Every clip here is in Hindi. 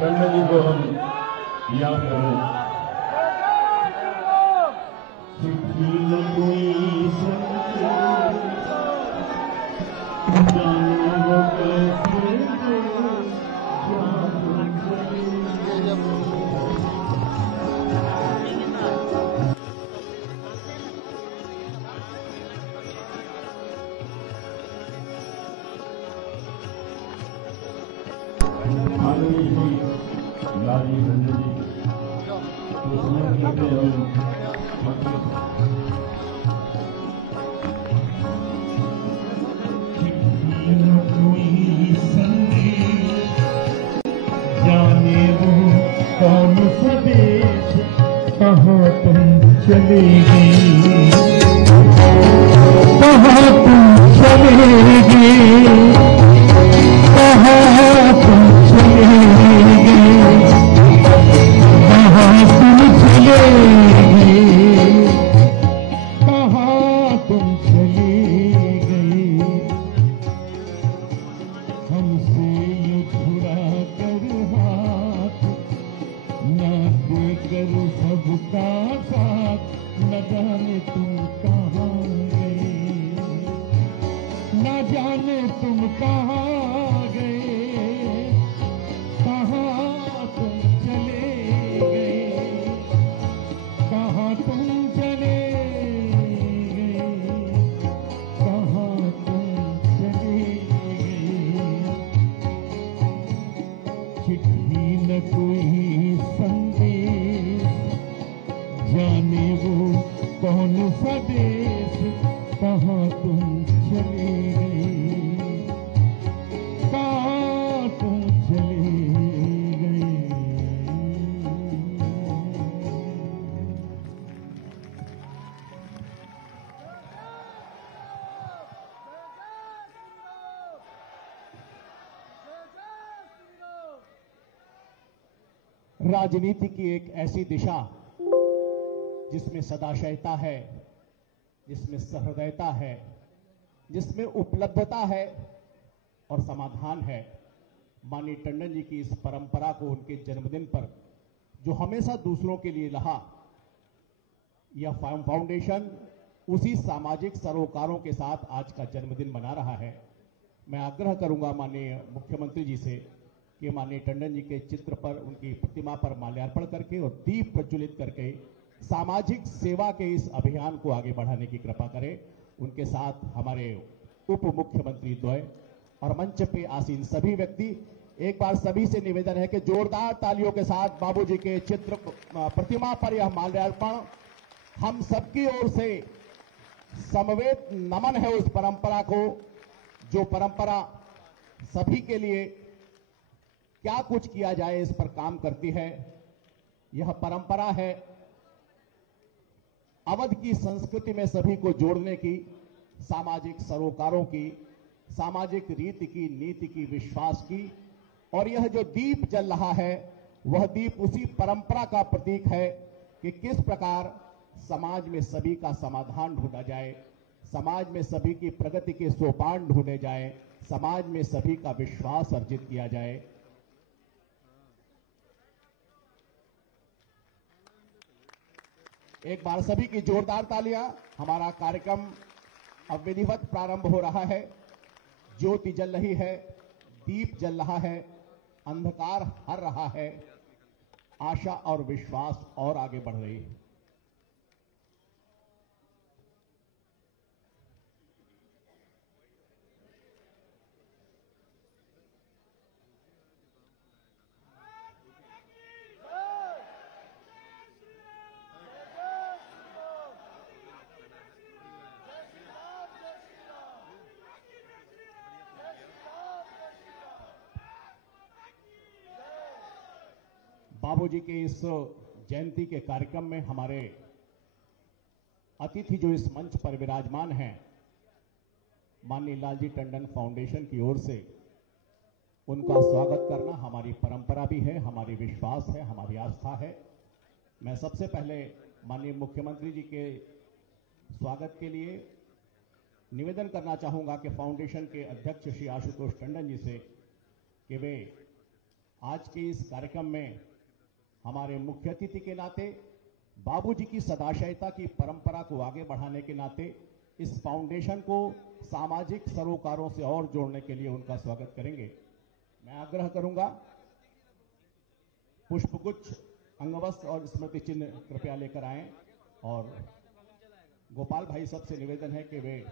टंडन जी को हम याद करें। चिट्ठी न कोई लाली टंडन जी तो समझ लेते जाने वो कौन सा देश कहाँ तुम चलेगी, कहाँ तुम चलेगी, कहाँ तुम चलेगी, कहाँ तुम चलेगी, कहाँ तुम चलेगी। हमसे ये छुड़ा कर हाथ न देकर सबका साथ, न जाने तुम कहाँ गए, न जाने तुम कहाँ गए, कहाँ तुम चले गए, कहाँ तुम चले गए, कहाँ तुम चले गए। चिट्ठी न कोई संदेश, जाने वो कौन सा देश, कहाँ तुम चले गए, कहाँ तुम चले गए। राजनीति की एक ऐसी दिशा जिसमें सदाशयता है, जिसमें सहृदयता है, जिसमें उपलब्धता है और समाधान है। माननीय टंडन जी की इस परंपरा को उनके जन्मदिन पर जो हमेशा दूसरों के लिए रहा, यह फाउंडेशन उसी सामाजिक सरोकारों के साथ आज का जन्मदिन मना रहा है। मैं आग्रह करूंगा माननीय मुख्यमंत्री जी से कि माननीय टंडन जी के चित्र पर, उनकी प्रतिमा पर माल्यार्पण करके और दीप प्रज्वलित करके सामाजिक सेवा के इस अभियान को आगे बढ़ाने की कृपा करें। उनके साथ हमारे उप मुख्यमंत्री द्वय और मंच पे आसीन सभी व्यक्ति, एक बार सभी से निवेदन है कि जोरदार तालियों के साथ बाबूजी के चित्र प्रतिमा पर यह माल्यार्पण हम सबकी ओर से समवेत नमन है उस परंपरा को, जो परंपरा सभी के लिए क्या कुछ किया जाए इस पर काम करती है। यह परंपरा है अवध की संस्कृति में सभी को जोड़ने की, सामाजिक सरोकारों की, सामाजिक रीति की, नीति की, विश्वास की। और यह जो दीप जल रहा है वह दीप उसी परंपरा का प्रतीक है कि किस प्रकार समाज में सभी का समाधान ढूंढा जाए, समाज में सभी की प्रगति के सोपान ढूंढे जाए, समाज में सभी का विश्वास अर्जित किया जाए। एक बार सभी की जोरदार तालियां। हमारा कार्यक्रम अब विधिवत प्रारंभ हो रहा है। ज्योति जल रही है, दीप जल रहा है, अंधकार हर रहा है, आशा और विश्वास और आगे बढ़ रही है। बाबूजी के इस जयंती के कार्यक्रम में हमारे अतिथि जो इस मंच पर विराजमान हैं, माननीय लालजी टंडन फाउंडेशन की ओर से उनका स्वागत करना हमारी परंपरा भी है, हमारी विश्वास है, हमारी आस्था है। मैं सबसे पहले माननीय मुख्यमंत्री जी के स्वागत के लिए निवेदन करना चाहूंगा कि फाउंडेशन के अध्यक्ष श्री आशुतोष टंडन जी से कि वे आज के इस कार्यक्रम में हमारे मुख्य अतिथि के नाते, बाबूजी की सदाशयता की परंपरा को आगे बढ़ाने के नाते इस फाउंडेशन को सामाजिक सरोकारों से और जोड़ने के लिए उनका स्वागत करेंगे। मैं आग्रह करूंगा पुष्पगुच्छ, अंगवस्त्र और स्मृति चिन्ह कृपया लेकर आएं। और गोपाल भाई सबसे निवेदन है कि वे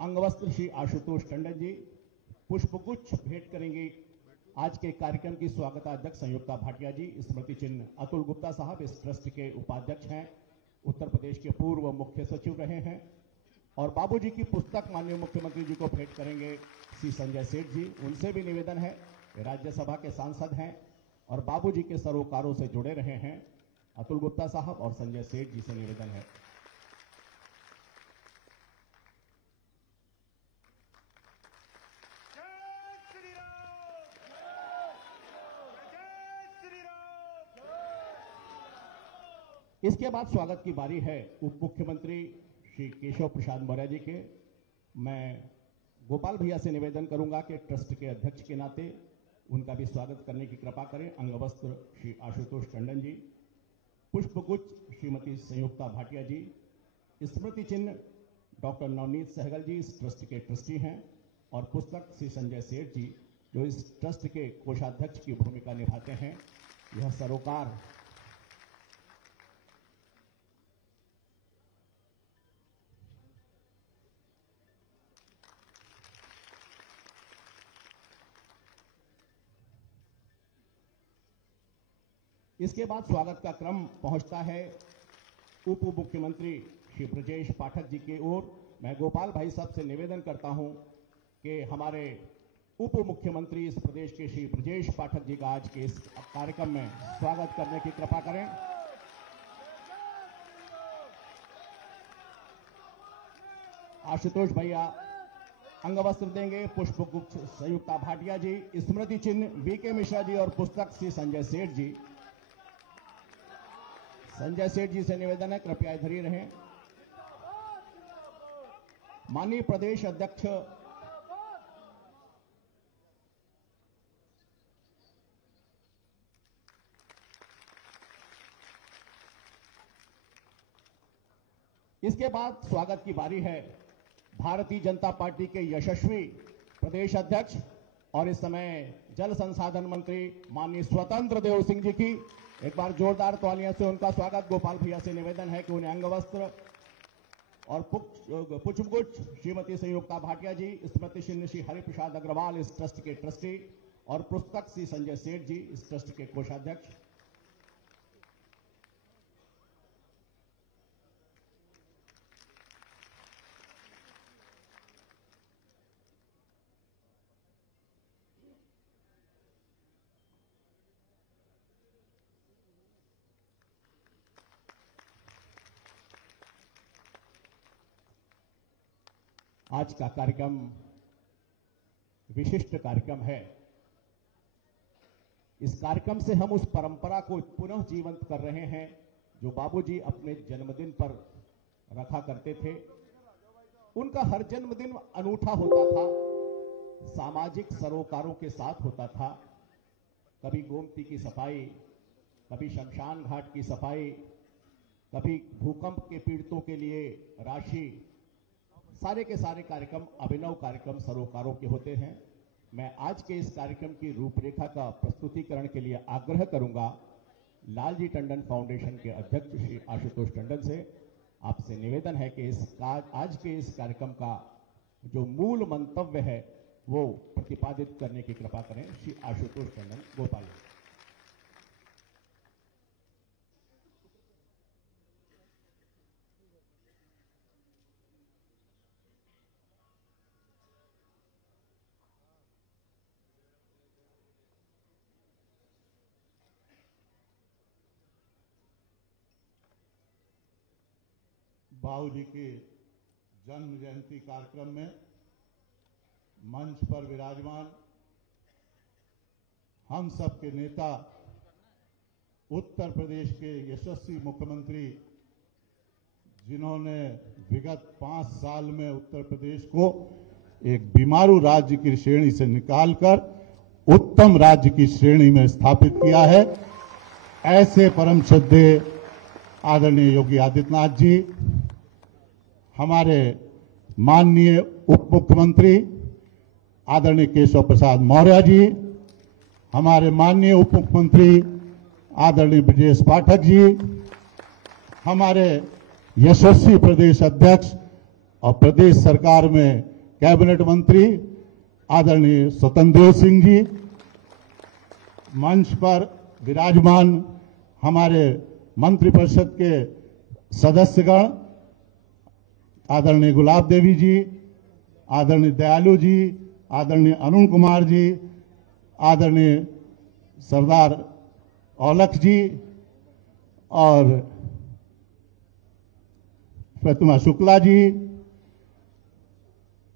अंगवस्त्र श्री आशुतोष टंडन जी पुष्पगुच्छ भेंट करेंगे। आज के कार्यक्रम की स्वागताध्यक्ष संयुक्ता भाटिया जी, स्मृति चिन्ह अतुल गुप्ता साहब इस ट्रस्ट के उपाध्यक्ष हैं, उत्तर प्रदेश के पूर्व मुख्य सचिव रहे हैं। और बाबूजी की पुस्तक माननीय मुख्यमंत्री जी को भेंट करेंगे श्री संजय सेठ जी। उनसे भी निवेदन है, राज्यसभा के सांसद हैं और बाबूजी के सरोकारों से जुड़े रहे हैं। अतुल गुप्ता साहब और संजय सेठ जी से निवेदन है। इसके बाद स्वागत की बारी है उप मुख्यमंत्री श्री केशव प्रसाद मौर्य जी के। मैं गोपाल भैया से निवेदन करूंगा कि ट्रस्ट के अध्यक्ष के नाते उनका भी स्वागत करने की कृपा करें। अंगवस्त्र श्री आशुतोष टंडन जी, पुष्पगुच्छ श्रीमती संयुक्ता भाटिया जी, स्मृति चिन्ह डॉक्टर नवनीत सहगल जी इस ट्रस्ट के ट्रस्टी हैं, और पुस्तक श्री संजय सेठ जी जो इस ट्रस्ट के कोषाध्यक्ष की भूमिका निभाते हैं। यह सरोकार इसके बाद स्वागत का क्रम पहुंचता है उप मुख्यमंत्री श्री ब्रजेश पाठक जी की ओर। मैं गोपाल भाई साहब से निवेदन करता हूं कि हमारे उप मुख्यमंत्री इस प्रदेश के श्री ब्रजेश पाठक जी का आज के इस कार्यक्रम में स्वागत करने की कृपा करें। आशुतोष भैया अंगवस्त्र देंगे, पुष्पगुच्छ संयुक्ता भाटिया जी, स्मृति चिन्ह बीके मिश्रा जी और पुस्तक श्री संजय सेठ जी। संजय सेठ जी से निवेदन है कृपया इधर ही रहें। माननीय प्रदेश अध्यक्ष इसके बाद स्वागत की बारी है भारतीय जनता पार्टी के यशस्वी प्रदेश अध्यक्ष और इस समय जल संसाधन मंत्री माननीय स्वतंत्र देव सिंह जी की। एक बार जोरदार तालियों से उनका स्वागत। गोपाल भैया से निवेदन है कि उन्हें अंगवस्त्र और पुष्पगुच्छ श्रीमती संयुक्ता भाटिया जी, स्मृति चिन्ह श्री हरिप्रसाद अग्रवाल इस ट्रस्ट के ट्रस्टी और पुस्तक श्री संजय सेठ जी इस ट्रस्ट के कोषाध्यक्ष। आज का कार्यक्रम विशिष्ट कार्यक्रम है। इस कार्यक्रम से हम उस परंपरा को पुनः जीवंत कर रहे हैं जो बाबूजी अपने जन्मदिन पर रखा करते थे। उनका हर जन्मदिन अनूठा होता था, सामाजिक सरोकारों के साथ होता था। कभी गोमती की सफाई, कभी शमशान घाट की सफाई, कभी भूकंप के पीड़ितों के लिए राशि, सारे के सारे कार्यक्रम अभिनव कार्यक्रम सरोकारों के होते हैं। मैं आज के इस कार्यक्रम की रूपरेखा का प्रस्तुतिकरण के लिए आग्रह करूंगा लालजी टंडन फाउंडेशन के अध्यक्ष श्री आशुतोष टंडन से। आपसे निवेदन है कि आज के इस कार्यक्रम का जो मूल मंतव्य है वो प्रतिपादित करने की कृपा करें। श्री आशुतोष टंडन भोपाल। बाबूजी के जन्म जयंती कार्यक्रम में मंच पर विराजमान हम सब के नेता, उत्तर प्रदेश के यशस्वी मुख्यमंत्री, जिन्होंने विगत 5 साल में उत्तर प्रदेश को एक बीमारू राज्य की श्रेणी से निकालकर उत्तम राज्य की श्रेणी में स्थापित किया है, ऐसे परम श्रद्धेय आदरणीय योगी आदित्यनाथ जी, हमारे माननीय उप मुख्यमंत्री आदरणीय केशव प्रसाद मौर्य जी, हमारे माननीय उप मुख्यमंत्री आदरणीय ब्रजेश पाठक जी, हमारे यशस्वी प्रदेश अध्यक्ष और प्रदेश सरकार में कैबिनेट मंत्री आदरणीय स्वतंत्र देव सिंह जी, मंच पर विराजमान हमारे मंत्रिपरिषद के सदस्यगण आदरणीय गुलाब देवी जी, आदरणीय दयालु जी, आदरणीय अरुण कुमार जी, आदरणीय सरदार औलख जी और प्रतिमा शुक्ला जी,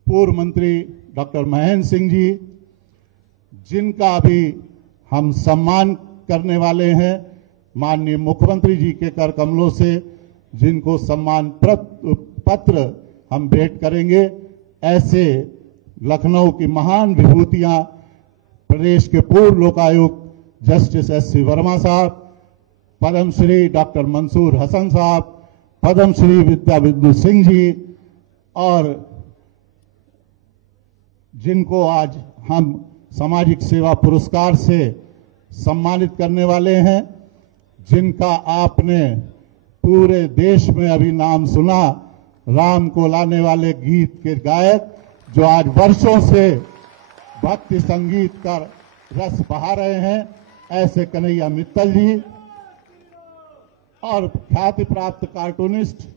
पूर्व मंत्री डॉक्टर महेंद्र सिंह जी, जिनका भी हम सम्मान करने वाले हैं माननीय मुख्यमंत्री जी के कर कमलों से, जिनको सम्मान पत्र हम भेंट करेंगे। ऐसे लखनऊ की महान विभूतियां प्रदेश के पूर्व लोकायुक्त जस्टिस S.C. वर्मा साहब, पद्मश्री डॉक्टर मंसूर हसन साहब, पद्मश्री विद्या विष्णु सिंह जी, और जिनको आज हम सामाजिक सेवा पुरस्कार से सम्मानित करने वाले हैं, जिनका आपने पूरे देश में अभी नाम सुना, राम को लाने वाले गीत के गायक जो आज वर्षों से भक्ति संगीत का रस बहा रहे हैं, ऐसे कन्हैया मित्तल जी, और ख्याति प्राप्त कार्टूनिस्ट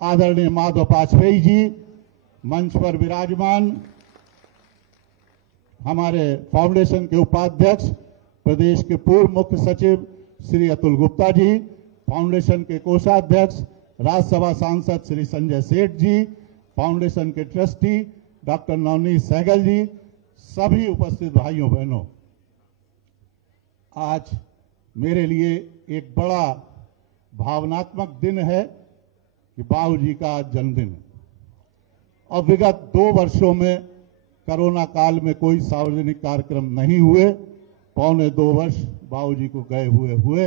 आदरणीय माधव पाचपेयी जी, मंच पर विराजमान हमारे फाउंडेशन के उपाध्यक्ष प्रदेश के पूर्व मुख्य सचिव श्री अतुल गुप्ता जी, फाउंडेशन के कोषाध्यक्ष राज्यसभा सांसद श्री संजय सेठ जी, फाउंडेशन के ट्रस्टी डॉक्टर नवनीत सहगल जी, सभी उपस्थित भाइयों बहनों, आज मेरे लिए एक बड़ा भावनात्मक दिन है कि बाबूजी का जन्मदिन है। और विगत 2 वर्षों में कोरोना काल में कोई सार्वजनिक कार्यक्रम नहीं हुए, 1.25 वर्ष बाबूजी को गए हुए,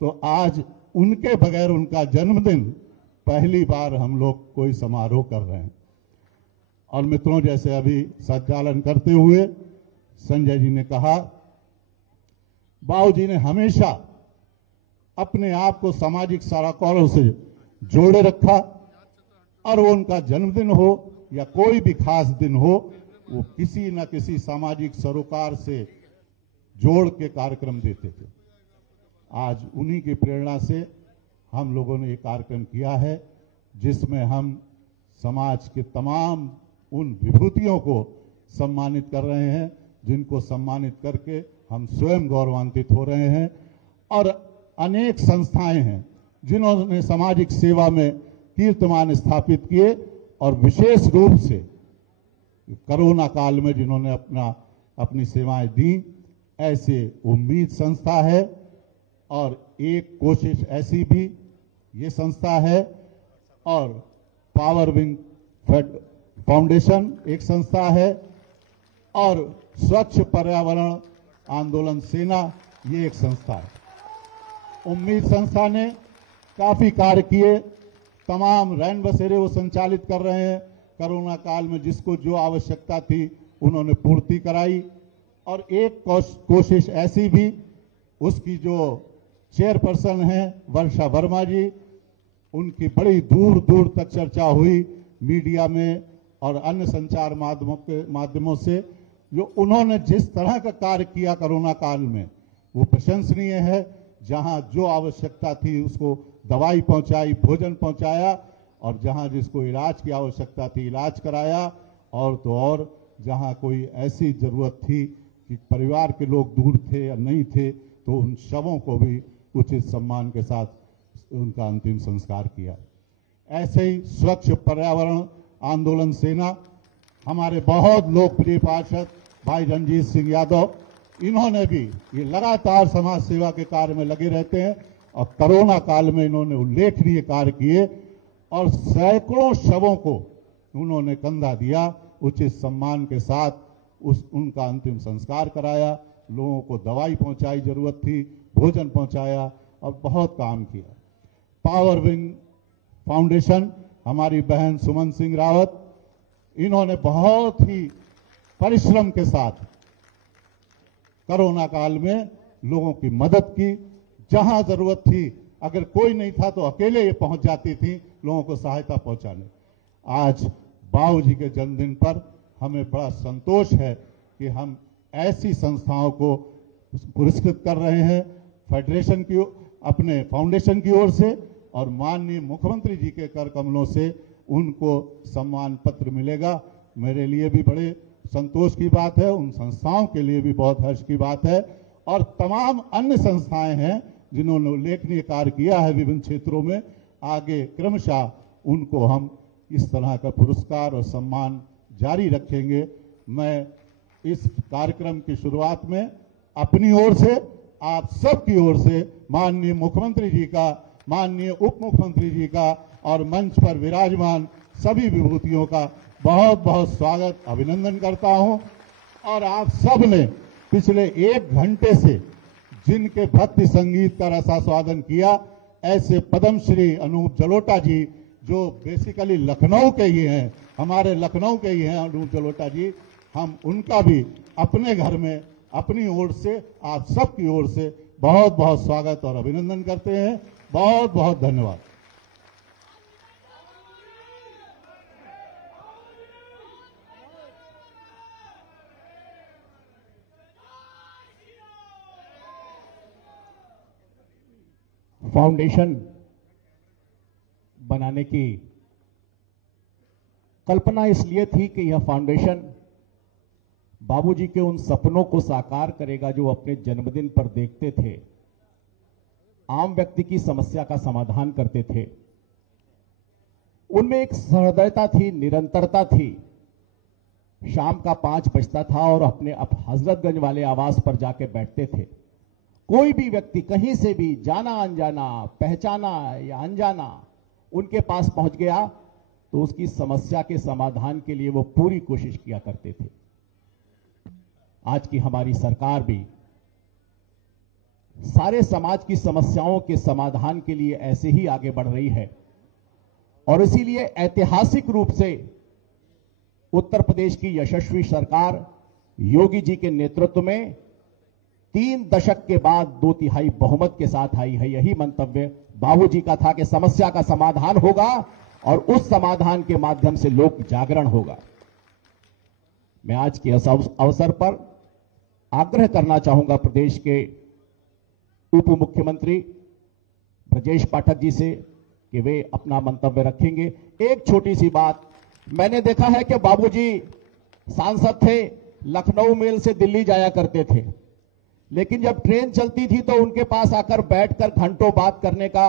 तो आज उनके बगैर उनका जन्मदिन पहली बार हम लोग कोई समारोह कर रहे हैं। और मित्रों, जैसे अभी संचालन करते हुए संजय जी ने कहा, बाबूजी ने हमेशा अपने आप को सामाजिक सरोकारों से जोड़े रखा, और वो उनका जन्मदिन हो या कोई भी खास दिन हो, वो किसी न किसी सामाजिक सरोकार से जोड़ के कार्यक्रम देते थे। आज उन्हीं की प्रेरणा से हम लोगों ने ये कार्यक्रम किया है, जिसमें हम समाज के तमाम उन विभूतियों को सम्मानित कर रहे हैं, जिनको सम्मानित करके हम स्वयं गौरवान्वित हो रहे हैं। और अनेक संस्थाएं हैं जिन्होंने सामाजिक सेवा में कीर्तिमान स्थापित किए, और विशेष रूप से कोरोना काल में जिन्होंने अपनी सेवाएं दी, ऐसे उम्मीद संस्था है। और एक कोशिश ऐसी भी ये संस्था है, और पावर विंग फाउंडेशन एक संस्था है, और स्वच्छ पर्यावरण आंदोलन सेना ये एक संस्था है। उम्मीद संस्था ने काफी कार्य किए, तमाम रैन बसेरे वो संचालित कर रहे हैं। कोरोना काल में जिसको जो आवश्यकता थी उन्होंने पूर्ति कराई। और एक कोशिश ऐसी भी, उसकी जो चेयरपर्सन हैं वर्षा वर्मा जी, उनकी बड़ी दूर दूर तक चर्चा हुई मीडिया में और अन्य संचार माध्यमों से। जो उन्होंने जिस तरह का कार्य किया कोरोना काल में, वो प्रशंसनीय है। जहां जो आवश्यकता थी उसको दवाई पहुंचाई, भोजन पहुंचाया, और जहां जिसको इलाज की आवश्यकता थी इलाज कराया। और तो और जहां कोई ऐसी जरूरत थी कि परिवार के लोग दूर थे या नहीं थे, तो उन शवों को भी उचित सम्मान के साथ उनका अंतिम संस्कार किया। ऐसे ही स्वच्छ पर्यावरण आंदोलन सेना, हमारे बहुत लोकप्रिय पार्षद भाई रणजीत सिंह यादव, इन्होंने भी ये लगातार समाज सेवा के कार्य में लगे रहते हैं, और कोरोना काल में इन्होंने उल्लेखनीय कार्य किए और सैकड़ों शवों को उन्होंने कंधा दिया, उचित सम्मान के साथ उनका अंतिम संस्कार कराया, लोगों को दवाई पहुंचाई, जरूरत थी भोजन पहुंचाया, और बहुत काम किया। पावर विंग फाउंडेशन, हमारी बहन सुमन सिंह रावत, इन्होंने बहुत ही परिश्रम के साथ कोरोना काल में लोगों की मदद की। जहां जरूरत थी, अगर कोई नहीं था तो अकेले ये पहुंच जाती थी लोगों को सहायता पहुंचाने। आज बाबूजी के जन्मदिन पर हमें बड़ा संतोष है कि हम ऐसी संस्थाओं को पुरस्कृत कर रहे हैं, फेडरेशन की, अपने फाउंडेशन की ओर से, और माननीय मुख्यमंत्री जी के कर कमलों से उनको सम्मान पत्र मिलेगा। मेरे लिए भी बड़े संतोष की बात है, उन संस्थाओं के लिए भी बहुत हर्ष की बात है। और तमाम अन्य संस्थाएं हैं जिन्होंने उल्लेखनीय कार्य किया है विभिन्न क्षेत्रों में, आगे क्रमशः उनको हम इस तरह का पुरस्कार और सम्मान जारी रखेंगे। मैं इस कार्यक्रम की शुरुआत में अपनी ओर से, आप सबकी ओर से माननीय मुख्यमंत्री जी का, माननीय उप मुख्यमंत्री जी का और मंच पर विराजमान सभी विभूतियों का बहुत बहुत स्वागत, अभिनंदन करता हूं। और आप सब ने पिछले 1 घंटे से जिनके भक्ति संगीत का रसास्वादन किया, ऐसे पद्मश्री अनूप जलोटा जी, जो बेसिकली लखनऊ के ही हैं, हमारे लखनऊ के ही हैं अनूप जलोटा जी, हम उनका भी अपने घर में अपनी ओर से, आप सबकी ओर से बहुत बहुत स्वागत और अभिनंदन करते हैं। बहुत बहुत धन्यवाद। फाउंडेशन बनाने की कल्पना इसलिए थी कि यह फाउंडेशन बाबूजी के उन सपनों को साकार करेगा जो अपने जन्मदिन पर देखते थे, आम व्यक्ति की समस्या का समाधान करते थे। उनमें एक सहृदयता थी, निरंतरता थी। शाम का 5 बजता था और अपने हजरतगंज वाले आवास पर जाके बैठते थे। कोई भी व्यक्ति कहीं से भी, जाना अनजाना, पहचाना या अनजाना, उनके पास पहुंच गया तो उसकी समस्या के समाधान के लिए वो पूरी कोशिश किया करते थे। आज की हमारी सरकार भी सारे समाज की समस्याओं के समाधान के लिए ऐसे ही आगे बढ़ रही है, और इसीलिए ऐतिहासिक रूप से उत्तर प्रदेश की यशस्वी सरकार योगी जी के नेतृत्व में 3 दशक के बाद 2/3 बहुमत के साथ आई है। यही मंतव्य बाबूजी का था कि समस्या का समाधान होगा और उस समाधान के माध्यम से लोक जागरण होगा। मैं आज के अवसर पर आग्रह करना चाहूंगा प्रदेश के उप मुख्यमंत्री ब्रजेश पाठक जी से कि वे अपना मंतव्य रखेंगे। एक छोटी सी बात, मैंने देखा है कि बाबूजी सांसद थे, लखनऊ मेल से दिल्ली जाया करते थे, लेकिन जब ट्रेन चलती थी तो उनके पास आकर बैठकर घंटों बात करने का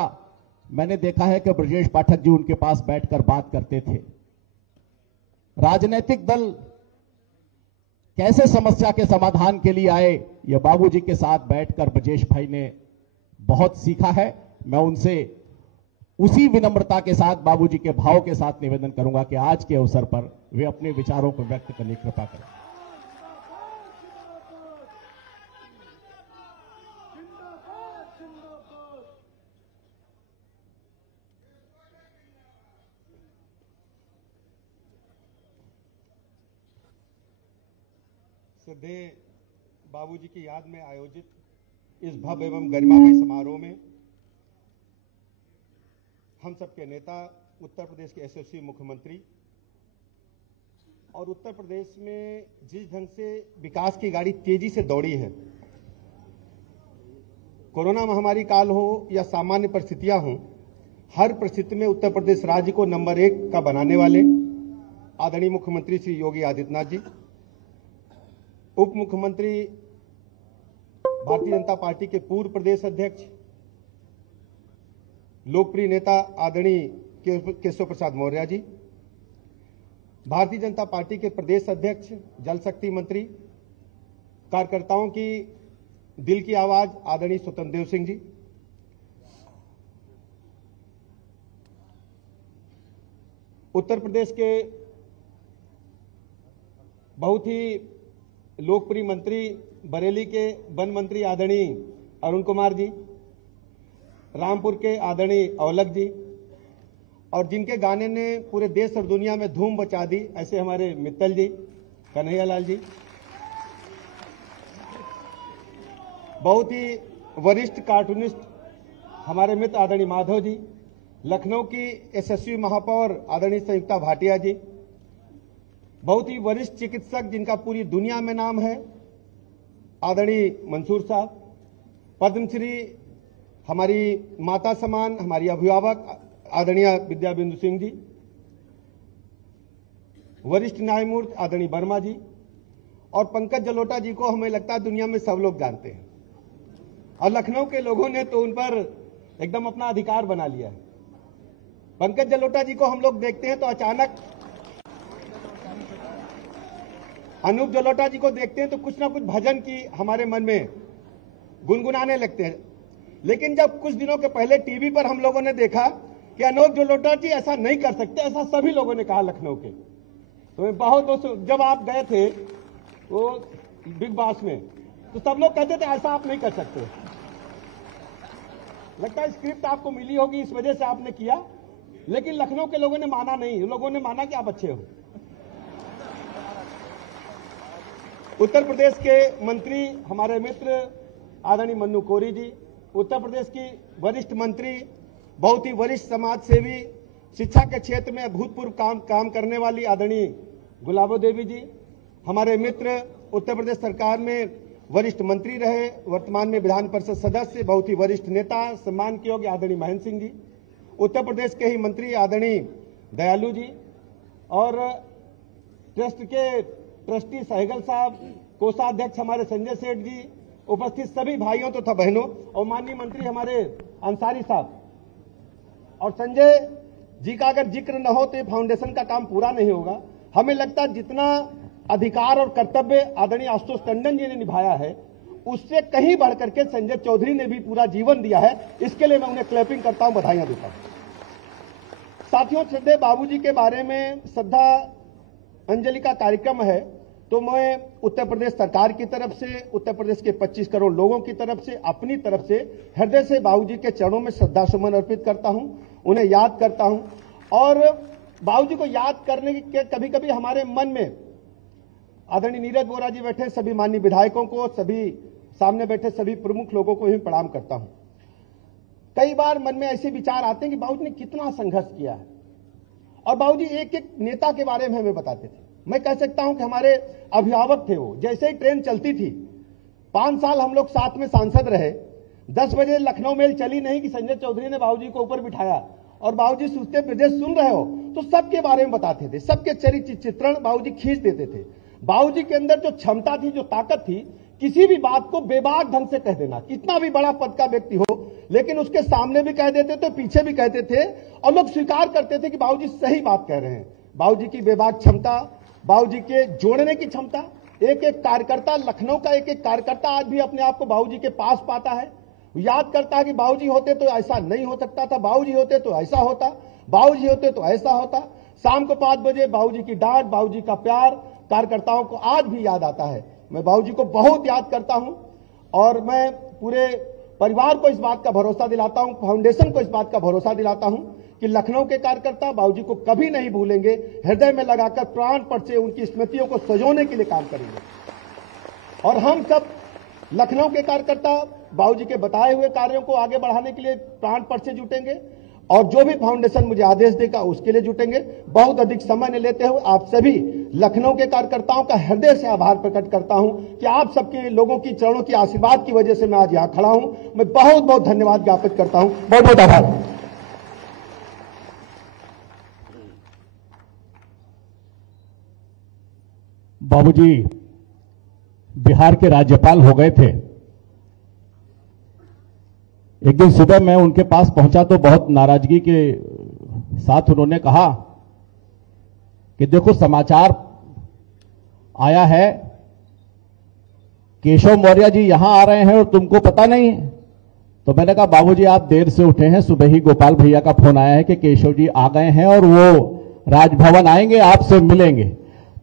मैंने देखा है कि ब्रजेश पाठक जी उनके पास बैठकर बात करते थे। राजनीतिक दल कैसे समस्या के समाधान के लिए आए, यह बाबूजी के साथ बैठकर ब्रजेश भाई ने बहुत सीखा है। मैं उनसे उसी विनम्रता के साथ, बाबूजी के भाव के साथ निवेदन करूंगा कि आज के अवसर पर वे अपने विचारों को व्यक्त करने की कृपा करें। श्रद्धेय बाबूजी की याद में आयोजित इस भव्य एवं गरिमामय समारोह में हम सबके नेता, उत्तर प्रदेश के यशस्वी मुख्यमंत्री और उत्तर प्रदेश में जिस ढंग से विकास की गाड़ी तेजी से दौड़ी है, कोरोना महामारी काल हो या सामान्य परिस्थितियां हों, हर परिस्थिति में उत्तर प्रदेश राज्य को नंबर 1 का बनाने वाले आदरणीय मुख्यमंत्री श्री योगी आदित्यनाथ जी, उप मुख्यमंत्री भारतीय जनता पार्टी के पूर्व प्रदेश अध्यक्ष, लोकप्रिय नेता आदरणीय केशव प्रसाद मौर्य जी, भारतीय जनता पार्टी के प्रदेश अध्यक्ष, जल शक्ति मंत्री, कार्यकर्ताओं की दिल की आवाज आदरणीय स्वतंत्र देव सिंह जी, उत्तर प्रदेश के बहुत ही लोकप्रिय मंत्री, बरेली के वन मंत्री आदरणीय अरुण कुमार जी, रामपुर के आदरणीय औलख जी, और जिनके गाने ने पूरे देश और दुनिया में धूम मचा दी, ऐसे हमारे मित्तल जी, कन्हैयालाल जी, बहुत ही वरिष्ठ कार्टूनिस्ट हमारे मित्र आदरणीय माधव जी, लखनऊ की यशस्वी महापौर आदरणीय संयुक्ता भाटिया जी, बहुत ही वरिष्ठ चिकित्सक जिनका पूरी दुनिया में नाम है आदरणीय मंसूर साहब, पद्मश्री हमारी माता समान हमारी अभिभावक आदरणीय विद्या बिंदु सिंह जी, वरिष्ठ न्यायमूर्ति आदरणीय वर्मा जी, और पंकज जलोटा जी को हमें लगता है दुनिया में सब लोग जानते हैं, और लखनऊ के लोगों ने तो उन पर एकदम अपना अधिकार बना लिया है। पंकज जलोटा जी को हम लोग देखते हैं तो अचानक, अनूप जलोटा जी को देखते हैं तो कुछ ना कुछ भजन की हमारे मन में गुनगुनाने लगते हैं, लेकिन जब कुछ दिनों के पहले टीवी पर हम लोगों ने देखा कि अनूप जलोटा जी ऐसा नहीं कर सकते, ऐसा सभी लोगों ने कहा लखनऊ के, तो बहुत जब आप गए थे वो बिग बॉस में, तो सब लोग कहते थे ऐसा आप नहीं कर सकते। लगता है स्क्रिप्ट आपको मिली होगी, इस वजह से आपने किया, लेकिन लखनऊ के लोगों ने माना नहीं, लोगों ने माना कि आप अच्छे हो। उत्तर प्रदेश के मंत्री हमारे मित्र आदरणीय मन्नू कोरी जी, उत्तर प्रदेश की वरिष्ठ मंत्री, बहुत ही वरिष्ठ समाज सेवी, शिक्षा के क्षेत्र में अभूतपूर्व काम करने वाली आदरणीय गुलाबो देवी जी, हमारे मित्र उत्तर प्रदेश सरकार में वरिष्ठ मंत्री रहे, वर्तमान में विधान परिषद सदस्य, बहुत ही वरिष्ठ नेता, सम्मान के योग्य आदरणीय महेंद्र सिंह जी, उत्तर प्रदेश के ही मंत्री आदरणीय दयालु जी, और ट्रस्ट के ट्रस्टी सहगल साहब, कोषाध्यक्ष हमारे संजय सेठ जी, उपस्थित सभी भाइयों तथा बहनों, और माननीय मंत्री हमारे अंसारी साहब। और संजय जी का अगर जिक्र न हो तो फाउंडेशन का काम पूरा नहीं होगा। हमें लगता है जितना अधिकार और कर्तव्य आदरणीय आशुतोष टंडन जी ने निभाया है, उससे कहीं बढ़कर के संजय चौधरी ने भी पूरा जीवन दिया है। इसके लिए मैं उन्हें क्लैपिंग करता हूं, बधाइयां देता हूं। साथियों, श्रद्धेय बाबूजी के बारे में श्रद्धा अंजलि का कार्यक्रम है, तो मैं उत्तर प्रदेश सरकार की तरफ से, उत्तर प्रदेश के 25 करोड़ लोगों की तरफ से, अपनी तरफ से हृदय से बाबूजी के चरणों में श्रद्धा सुमन अर्पित करता हूं, उन्हें याद करता हूं। और बाबूजी को याद करने के कभी कभी हमारे मन में आदरणीय नीरज बोरा जी बैठे, सभी माननीय विधायकों को, सभी सामने बैठे सभी प्रमुख लोगों को भी प्रणाम करता हूं। कई बार मन में ऐसे विचार आते हैं कि बाबूजी ने कितना संघर्ष किया है, और बाबूजी एक एक नेता के बारे में हमें बताते थे। मैं कह सकता हूं कि हमारे अभिभावक थे वो, जैसे ही ट्रेन चलती थी, 5 साल हम लोग साथ में सांसद रहे, 10 बजे लखनऊ मेल चली नहीं कि संजय चौधरी ने बाबूजी को ऊपर बिठाया और बाबूजी सूचते प्रदेश सुन रहे हो, तो सबके बारे में बताते थे, सबके चरित्र चित्रण बाबूजी खींच देते थे। बाबूजी के अंदर जो क्षमता थी, जो ताकत थी, किसी भी बात को बेबाक ढंग से कह देना, कितना भी बड़ा पद का व्यक्ति हो, लेकिन उसके सामने भी कह देते थे, पीछे भी कहते थे, और लोग स्वीकार करते थे कि बाबूजी सही बात कह रहे हैं। बाबूजी की बेबाक क्षमता, बाबूजी के जोड़ने की क्षमता। एक एक कार्यकर्ता, लखनऊ का एक एक कार्यकर्ता आज भी अपने आप को बाबूजी के पास पाता है, याद करता है कि बाबूजी होते तो ऐसा नहीं हो सकता था, बाबूजी होते तो ऐसा होता, बाबूजी होते तो ऐसा होता। शाम को 5 बजे बाबूजी की डांट, बाबूजी का प्यार कार्यकर्ताओं को आज भी याद आता है। मैं बाबूजी को बहुत याद करता हूं और मैं पूरे परिवार को इस बात का भरोसा दिलाता हूं, फाउंडेशन को इस बात का भरोसा दिलाता हूं कि लखनऊ के कार्यकर्ता बाबूजी को कभी नहीं भूलेंगे, हृदय में लगाकर प्राणपण से उनकी स्मृतियों को सजोने के लिए काम करेंगे। और हम सब लखनऊ के कार्यकर्ता बाबूजी के बताए हुए कार्यों को आगे बढ़ाने के लिए प्राणपण से जुटेंगे और जो भी फाउंडेशन मुझे आदेश देगा उसके लिए जुटेंगे। बहुत अधिक समय न लेते हुए आप सभी लखनऊ के कार्यकर्ताओं का हृदय से आभार प्रकट करता हूं कि आप सबके लोगों की चरणों की आशीर्वाद की वजह से मैं आज यहां खड़ा हूं। मैं बहुत बहुत धन्यवाद ज्ञापित करता हूं। बहुत बहुत आभार। बाबूजी बिहार के राज्यपाल हो गए थे। एक दिन सुबह मैं उनके पास पहुंचा तो बहुत नाराजगी के साथ उन्होंने कहा कि देखो समाचार आया है केशव मौर्य जी यहां आ रहे हैं और तुमको पता नहीं है। तो मैंने कहा बाबूजी आप देर से उठे हैं, सुबह ही गोपाल भैया का फोन आया है कि केशव जी आ गए हैं और वो राजभवन आएंगे, आपसे मिलेंगे।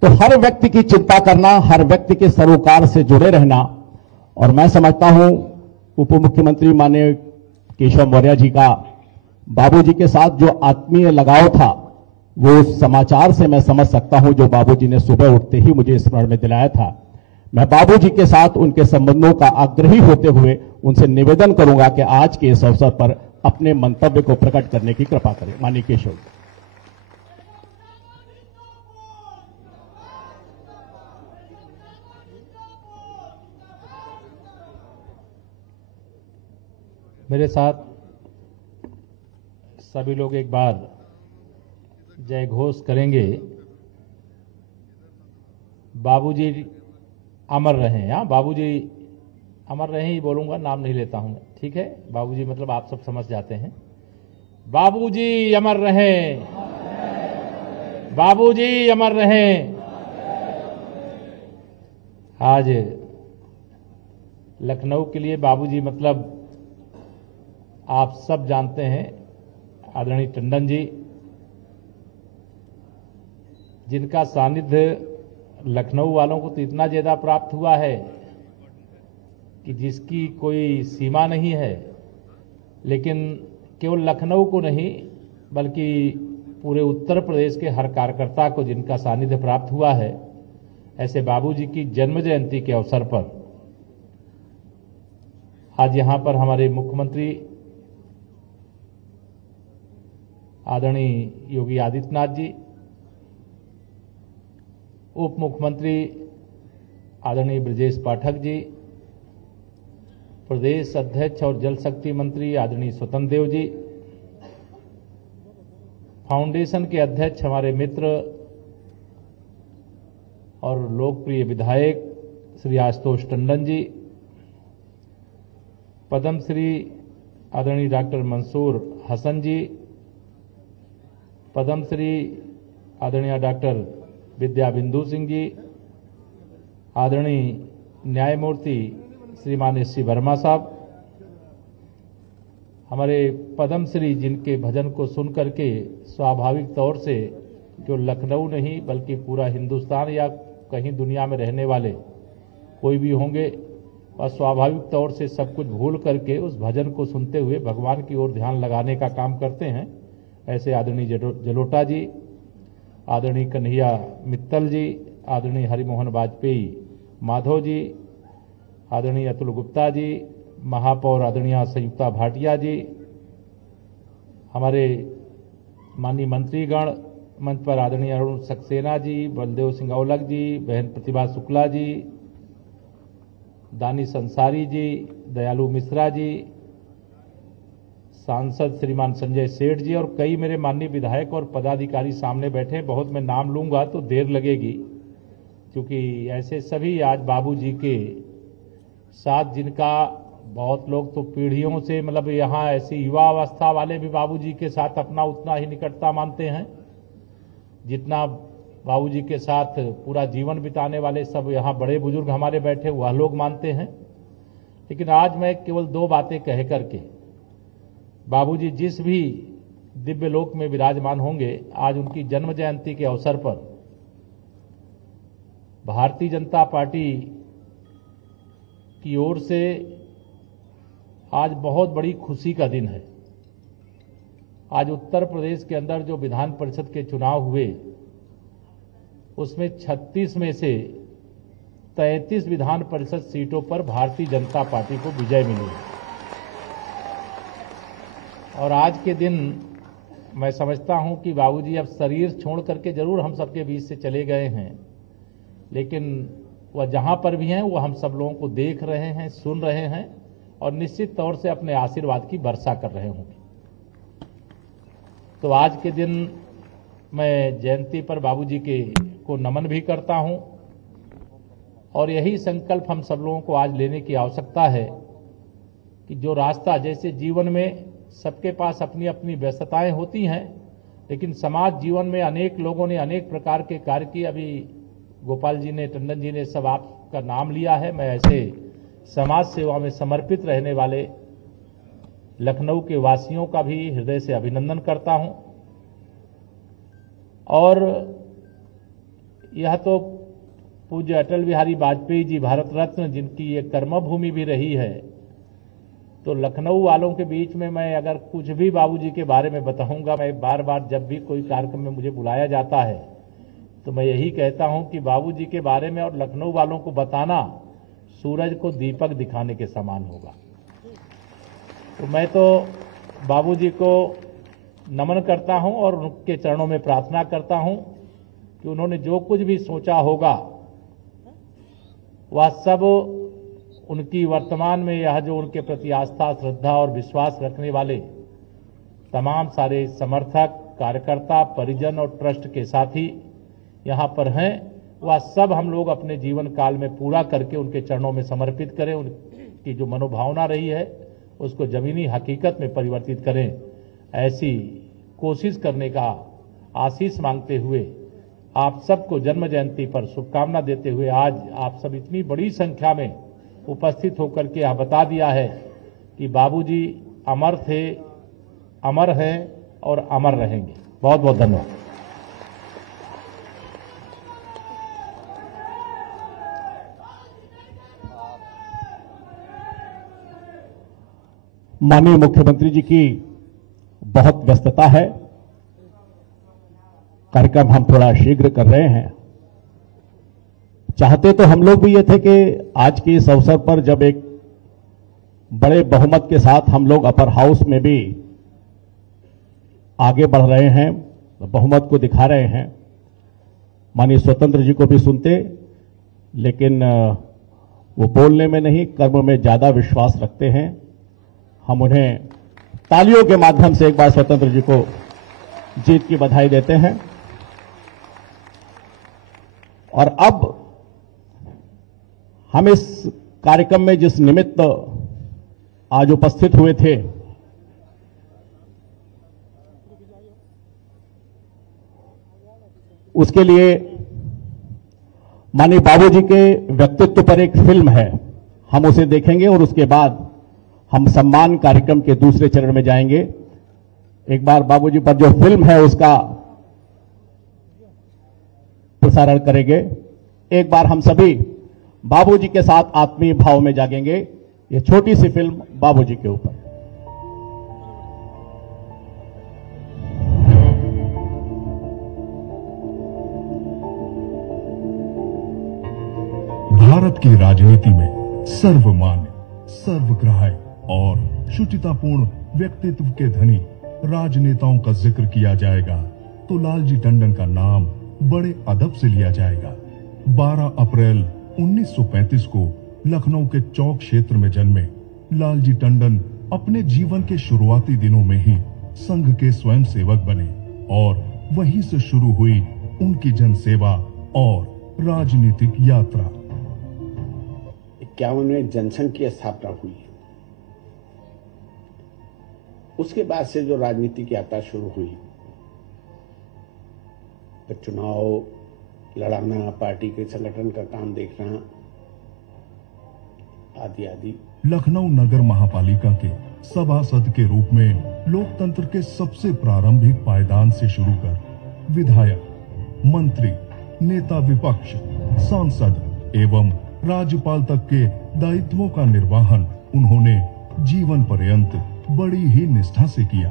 तो हर व्यक्ति की चिंता करना, हर व्यक्ति के सरोकार से जुड़े रहना, और मैं समझता हूं उप मुख्यमंत्री माननीय केशव मौर्य जी का बाबूजी के साथ जो आत्मीय लगाव था वो उस समाचार से मैं समझ सकता हूं जो बाबूजी ने सुबह उठते ही मुझे स्मरण में दिलाया था। मैं बाबूजी के साथ उनके संबंधों का आग्रही होते हुए उनसे निवेदन करूंगा कि आज के इस अवसर पर अपने मंतव्य को प्रकट करने की कृपा करें। माननीय केशव। मेरे साथ सभी लोग एक बार जय घोष करेंगे। बाबूजी अमर रहे। हाँ, बाबूजी अमर रहे ही बोलूंगा, नाम नहीं लेता हूं, ठीक है। बाबूजी मतलब आप सब समझ जाते हैं। बाबूजी अमर रहे, बाबूजी अमर रहे। आज लखनऊ के लिए बाबूजी मतलब आप सब जानते हैं, आदरणीय टंडन जी, जिनका सानिध्य लखनऊ वालों को तो इतना ज्यादा प्राप्त हुआ है कि जिसकी कोई सीमा नहीं है। लेकिन केवल लखनऊ को नहीं बल्कि पूरे उत्तर प्रदेश के हर कार्यकर्ता को जिनका सानिध्य प्राप्त हुआ है, ऐसे बाबूजी की जन्म जयंती के अवसर पर आज यहां पर हमारे मुख्यमंत्री आदरणीय योगी आदित्यनाथ जी, उप मुख्यमंत्री आदरणीय ब्रजेश पाठक जी, प्रदेश अध्यक्ष और जल शक्ति मंत्री आदरणीय स्वतंत्र देव जी, फाउंडेशन के अध्यक्ष हमारे मित्र और लोकप्रिय विधायक श्री आशुतोष टंडन जी, पद्मश्री आदरणीय डॉक्टर मंसूर हसन जी, पद्मश्री आदरणीय डॉक्टर विद्या बिंदु सिंह जी, आदरणीय न्यायमूर्ति श्रीमान एस सी वर्मा साहब, हमारे पद्मश्री जिनके भजन को सुन करके स्वाभाविक तौर से जो लखनऊ नहीं बल्कि पूरा हिंदुस्तान या कहीं दुनिया में रहने वाले कोई भी होंगे और स्वाभाविक तौर से सब कुछ भूल करके उस भजन को सुनते हुए भगवान की ओर ध्यान लगाने का काम करते हैं। ऐसे आदरणीय जलोटा जी, आदरणीय कन्हैया मित्तल जी, आदरणीय हरिमोहन वाजपेयी माधव जी, आदरणीय अतुल गुप्ता जी, महापौर आदरणीय संयुक्ता भाटिया जी, हमारे माननीय मंत्रीगण मंच पर आदरणीय अरुण सक्सेना जी, बलदेव सिंह औलख जी, बहन प्रतिभा शुक्ला जी, दानी संसारी जी, दयालु मिश्रा जी, सांसद श्रीमान संजय सेठ जी और कई मेरे माननीय विधायक और पदाधिकारी सामने बैठे हैं। बहुत मैं नाम लूंगा तो देर लगेगी, क्योंकि ऐसे सभी आज बाबूजी के साथ जिनका बहुत लोग तो पीढ़ियों से मतलब यहाँ ऐसी युवा अवस्था वाले भी बाबूजी के साथ अपना उतना ही निकटता मानते हैं। जितना बाबूजी के साथ पूरा जीवन बिताने वाले सब यहाँ बड़े बुजुर्ग हमारे बैठे वह लोग मानते हैं। लेकिन आज मैं केवल दो बातें कह करके, बाबूजी जिस भी दिव्य लोक में विराजमान होंगे, आज उनकी जन्म जयंती के अवसर पर भारतीय जनता पार्टी की ओर से आज बहुत बड़ी खुशी का दिन है। आज उत्तर प्रदेश के अंदर जो विधान परिषद के चुनाव हुए, उसमें 36 में से 33 विधान परिषद सीटों पर भारतीय जनता पार्टी को विजय मिली है। और आज के दिन मैं समझता हूं कि बाबूजी अब शरीर छोड़ करके जरूर हम सबके बीच से चले गए हैं, लेकिन वह जहां पर भी हैं वह हम सब लोगों को देख रहे हैं, सुन रहे हैं और निश्चित तौर से अपने आशीर्वाद की वर्षा कर रहे होंगे। तो आज के दिन मैं जयंती पर बाबूजी को नमन भी करता हूं और यही संकल्प हम सब लोगों को आज लेने की आवश्यकता है कि जो रास्ता, जैसे जीवन में सबके पास अपनी अपनी व्यस्तताएं होती हैं, लेकिन समाज जीवन में अनेक लोगों ने अनेक प्रकार के कार्य किए। अभी गोपाल जी ने, टंडन जी ने सब आपका नाम लिया है। मैं ऐसे समाज सेवा में समर्पित रहने वाले लखनऊ के वासियों का भी हृदय से अभिनंदन करता हूं। और यह तो पूज्य अटल बिहारी वाजपेयी जी, भारत रत्न, जिनकी ये कर्मभूमि भी रही है, तो लखनऊ वालों के बीच में मैं अगर कुछ भी बाबूजी के बारे में बताऊंगा, मैं बार बार जब भी कोई कार्यक्रम में मुझे बुलाया जाता है तो मैं यही कहता हूं कि बाबूजी के बारे में और लखनऊ वालों को बताना सूरज को दीपक दिखाने के समान होगा। तो मैं तो बाबूजी को नमन करता हूं और उनके चरणों में प्रार्थना करता हूं कि उन्होंने जो कुछ भी सोचा होगा वह सब उनकी वर्तमान में यह जो उनके प्रति आस्था, श्रद्धा और विश्वास रखने वाले तमाम सारे समर्थक, कार्यकर्ता, परिजन और ट्रस्ट के साथी यहाँ पर हैं, वह सब हम लोग अपने जीवन काल में पूरा करके उनके चरणों में समर्पित करें। उनकी जो मनोभावना रही है उसको जमीनी हकीकत में परिवर्तित करें, ऐसी कोशिश करने का आशीष मांगते हुए आप सबको जन्म जयंती पर शुभकामना देते हुए आज आप सब इतनी बड़ी संख्या में उपस्थित होकर के यह बता दिया है कि बाबूजी अमर थे, अमर हैं और अमर रहेंगे। बहुत बहुत धन्यवाद। माननीय मुख्यमंत्री जी की बहुत व्यस्तता है, कार्यक्रम हम थोड़ा शीघ्र कर रहे हैं। चाहते तो हम लोग भी ये थे कि आज के इस अवसर पर जब एक बड़े बहुमत के साथ हम लोग अपर हाउस में भी आगे बढ़ रहे हैं, बहुमत को दिखा रहे हैं, माननीय स्वतंत्र जी को भी सुनते, लेकिन वो बोलने में नहीं कर्म में ज्यादा विश्वास रखते हैं। हम उन्हें तालियों के माध्यम से एक बार स्वतंत्र जी को जीत की बधाई देते हैं। और अब हम इस कार्यक्रम में जिस निमित्त आज उपस्थित हुए थे, उसके लिए माननीय बाबूजी के व्यक्तित्व पर एक फिल्म है, हम उसे देखेंगे और उसके बाद हम सम्मान कार्यक्रम के दूसरे चरण में जाएंगे। एक बार बाबूजी पर जो फिल्म है उसका प्रसारण करेंगे। एक बार हम सभी बाबूजी के साथ आत्मीय भाव में जागेंगे। ये छोटी सी फिल्म बाबूजी के ऊपर। भारत की राजनीति में सर्वमान्य, सर्वग्राह्य और शुचितापूर्ण व्यक्तित्व के धनी राजनेताओं का जिक्र किया जाएगा तो लालजी टंडन का नाम बड़े अदब से लिया जाएगा। 12 अप्रैल 1935 को लखनऊ के चौक क्षेत्र में जन्मे लालजी टंडन अपने जीवन के शुरुआती दिनों में ही संघ के स्वयंसेवक बने और वहीं से शुरू हुई उनकी जनसेवा और राजनीतिक यात्रा। 51 में जनसंघ की स्थापना हुई। उसके बाद से जो राजनीतिक यात्रा शुरू हुई चुनाव लड़ाना, पार्टी के संगठन का काम देखना आदि आदि। लखनऊ नगर महापालिका के सभासद के रूप में लोकतंत्र के सबसे प्रारंभिक पायदान से शुरू कर विधायक, मंत्री, नेता विपक्ष, सांसद एवं राज्यपाल तक के दायित्वों का निर्वहन उन्होंने जीवन पर्यंत बड़ी ही निष्ठा से किया।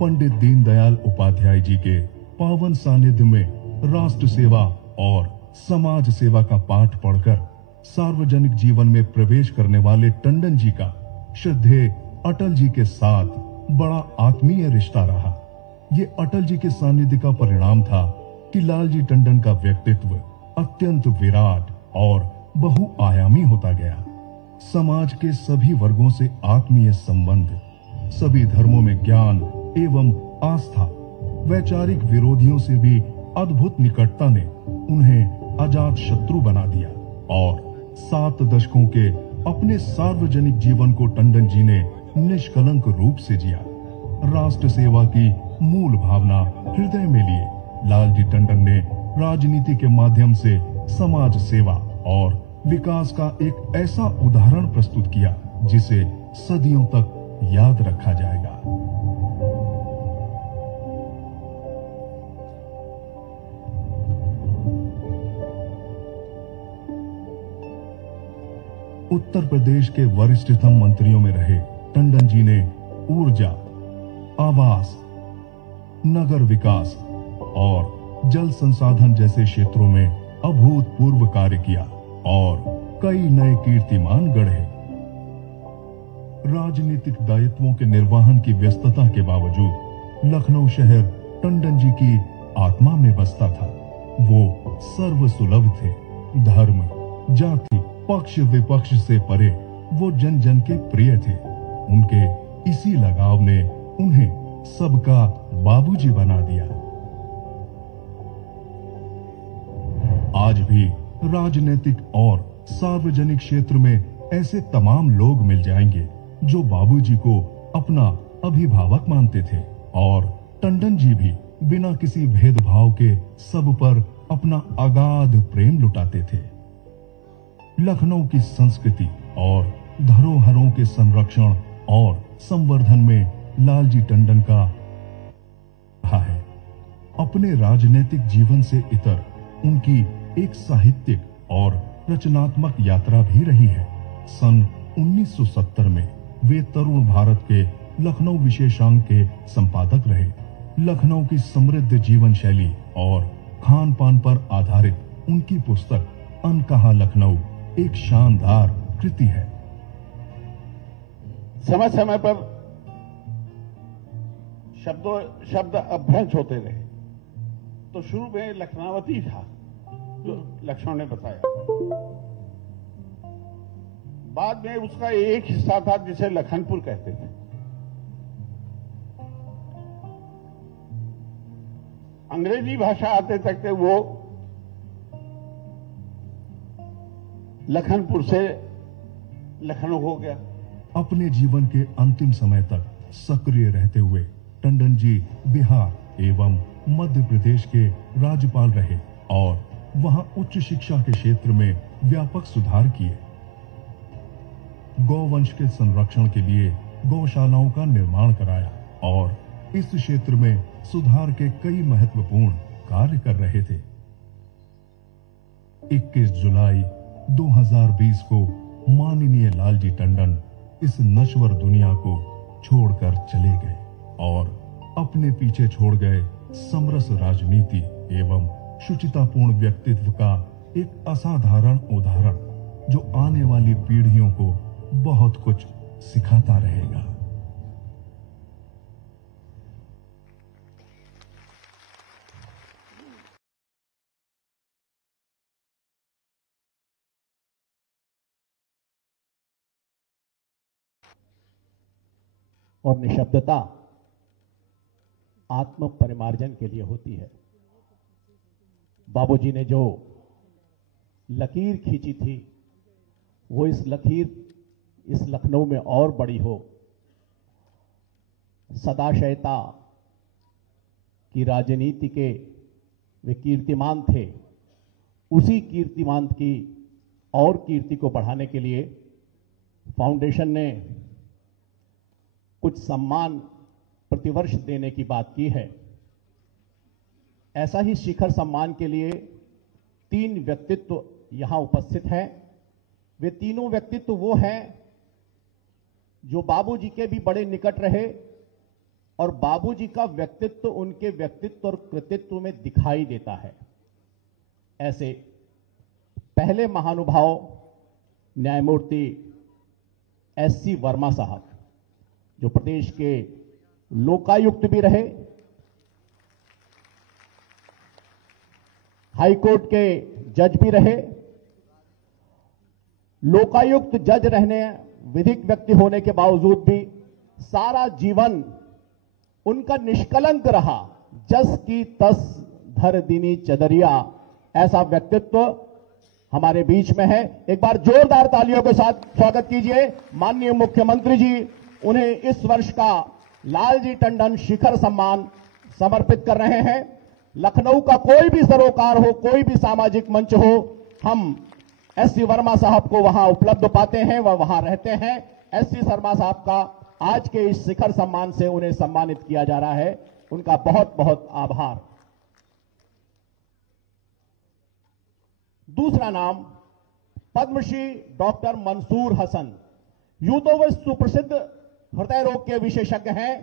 पंडित दीनदयाल उपाध्याय जी के पावन सानिध्य में राष्ट्र सेवा और समाज सेवा का पाठ पढ़कर सार्वजनिक जीवन में प्रवेश करने वाले टंडन जी का श्रद्धेय अटल जी के साथ बड़ा आत्मीय रिश्ता रहा। ये अटल जी के सानिध्य का परिणाम था कि लालजी टंडन का व्यक्तित्व अत्यंत विराट और बहुआयामी होता गया। समाज के सभी वर्गों से आत्मीय संबंध, सभी धर्मों में ज्ञान एवं आस्था, वैचारिक विरोधियों से भी अद्भुत निकटता ने उन्हें अजात शत्रु बना दिया और 7 दशकों के अपने सार्वजनिक जीवन को टंडन जी ने निष्कलंक रूप से जिया। राष्ट्र सेवा की मूल भावना हृदय में लिए लालजी टंडन ने राजनीति के माध्यम से समाज सेवा और विकास का एक ऐसा उदाहरण प्रस्तुत किया जिसे सदियों तक याद रखा जाएगा। उत्तर प्रदेश के वरिष्ठतम मंत्रियों में रहे टंडन जी ने ऊर्जा, आवास, नगर विकास और जल संसाधन जैसे क्षेत्रों में अभूतपूर्व कार्य किया और कई नए कीर्तिमान गढ़े। राजनीतिक दायित्वों के निर्वहन की व्यस्तता के बावजूद लखनऊ शहर टंडन जी की आत्मा में बसता था। वो सर्वसुलभ थे। धर्म, जाति, पक्ष विपक्ष से परे वो जन जन के प्रिय थे। उनके इसी लगाव ने उन्हें सबका बाबूजी बना दिया। आज भी राजनीतिक और सार्वजनिक क्षेत्र में ऐसे तमाम लोग मिल जाएंगे जो बाबूजी को अपना अभिभावक मानते थे और टंडन जी भी बिना किसी भेदभाव के सब पर अपना अगाध प्रेम लुटाते थे। लखनऊ की संस्कृति और धरोहरों के संरक्षण और संवर्धन में लालजी टंडन का रहा है। अपने राजनीतिक जीवन से इतर उनकी एक साहित्यिक और रचनात्मक यात्रा भी रही है। सन 1970 में वे तरुण भारत के लखनऊ विशेषांक के संपादक रहे। लखनऊ की समृद्ध जीवन शैली और खान पान पर आधारित उनकी पुस्तक अनकहा लखनऊ एक शानदार कृति है। समय समय पर शब्द अभ्रंश होते रहे। तो शुरू में लखनावती था जो लक्ष्मण ने बताया, बाद में उसका एक हिस्सा था जिसे लखनपुर कहते थे। अंग्रेजी भाषा आते तक के वो लखनपुर से लखनऊ हो गया। अपने जीवन के अंतिम समय तक सक्रिय रहते हुए टंडन जी बिहार एवं मध्य प्रदेश के राज्यपाल रहे और वहां उच्च शिक्षा के क्षेत्र में व्यापक सुधार किए। गौवंश के संरक्षण के लिए गौशालाओं का निर्माण कराया और इस क्षेत्र में सुधार के कई महत्वपूर्ण कार्य कर रहे थे। 21 जुलाई 2020 को माननीय लालजी टंडन इस नश्वर दुनिया को छोड़कर चले गए और अपने पीछे छोड़ गए समरस राजनीति एवं शुचितापूर्ण व्यक्तित्व का एक असाधारण उदाहरण जो आने वाली पीढ़ियों को बहुत कुछ सिखाता रहेगा। और निशब्दता आत्म परिमार्जन के लिए होती है। बाबूजी ने जो लकीर खींची थी वो इस लकीर इस लखनऊ में और बड़ी हो, सदाशयता, कि राजनीति के वे कीर्तिमान थे, उसी कीर्तिमान की और कीर्ति को बढ़ाने के लिए फाउंडेशन ने कुछ सम्मान प्रतिवर्ष देने की बात की है। ऐसा ही शिखर सम्मान के लिए 3 व्यक्तित्व यहां उपस्थित हैं। वे तीनों व्यक्तित्व वो हैं जो बाबूजी के भी बड़े निकट रहे और बाबूजी का व्यक्तित्व उनके व्यक्तित्व और कृतित्व में दिखाई देता है। ऐसे पहले महानुभाव न्यायमूर्ति एससी वर्मा साहब, जो प्रदेश के लोकायुक्त भी रहे, हाईकोर्ट के जज भी रहे, लोकायुक्त जज रहने, विधिक व्यक्ति होने के बावजूद भी सारा जीवन उनका निष्कलंक रहा। जस की तस धर दीनी चदरिया, ऐसा व्यक्तित्व हमारे बीच में है। एक बार जोरदार तालियों के साथ स्वागत कीजिए माननीय मुख्यमंत्री जी। उन्हें इस वर्ष का लालजी टंडन शिखर सम्मान समर्पित कर रहे हैं। लखनऊ का कोई भी सरोकार हो, कोई भी सामाजिक मंच हो, हम एससी वर्मा साहब को वहां उपलब्ध पाते हैं, वह वहां रहते हैं। एससी वर्मा साहब का आज के इस शिखर सम्मान से उन्हें सम्मानित किया जा रहा है। उनका बहुत बहुत आभार। दूसरा नाम पद्मश्री डॉक्टर मंसूर हसन। यूं तो वे सुप्रसिद्ध हृदय रोग के विशेषज्ञ हैं।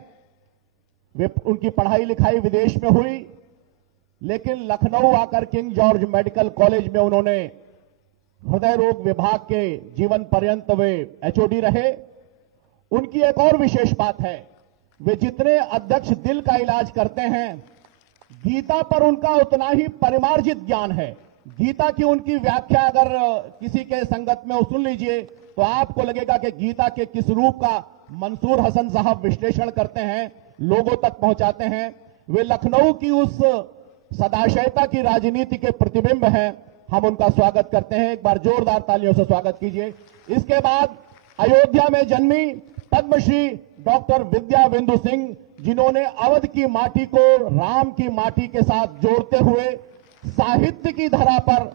वे उनकी पढ़ाई लिखाई विदेश में हुई, लेकिन लखनऊ आकर किंग जॉर्ज मेडिकल कॉलेज में उन्होंने हृदय रोग विभाग के जीवन पर्यंत वे एचओडी रहे। उनकी एक और विशेष बात है, वे जितने अध्यक्ष दिल का इलाज करते हैं, गीता पर उनका उतना ही परिमार्जित ज्ञान है। गीता की उनकी व्याख्या अगर किसी के संगत में सुन लीजिए तो आपको लगेगा कि गीता के किस रूप का मंसूर हसन साहब विश्लेषण करते हैं, लोगों तक पहुंचाते हैं। वे लखनऊ की उस सदाशयता की राजनीति के प्रतिबिंब हैं। हम उनका स्वागत करते हैं। एक बार जोरदार तालियों से स्वागत कीजिए। इसके बाद अयोध्या में जन्मी पद्मश्री डॉक्टर विद्या बिंदु सिंह, जिन्होंने अवध की माटी को राम की माटी के साथ जोड़ते हुए साहित्य की धरा पर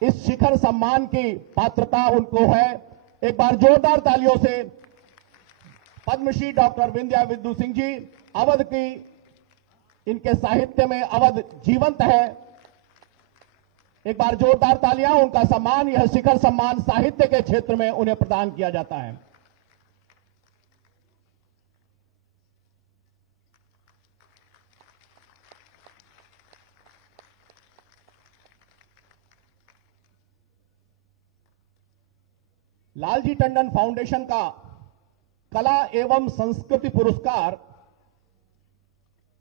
इस शिखर सम्मान की पात्रता उनको है। एक बार जोरदार तालियों से पद्मश्री डॉक्टर विद्या बिंदु सिंह जी, अवध की इनके साहित्य में अवध जीवंत है। एक बार जोरदार तालियां। उनका सम्मान, यह शिखर सम्मान साहित्य के क्षेत्र में उन्हें प्रदान किया जाता है। लालजी टंडन फाउंडेशन का कला एवं संस्कृति पुरस्कार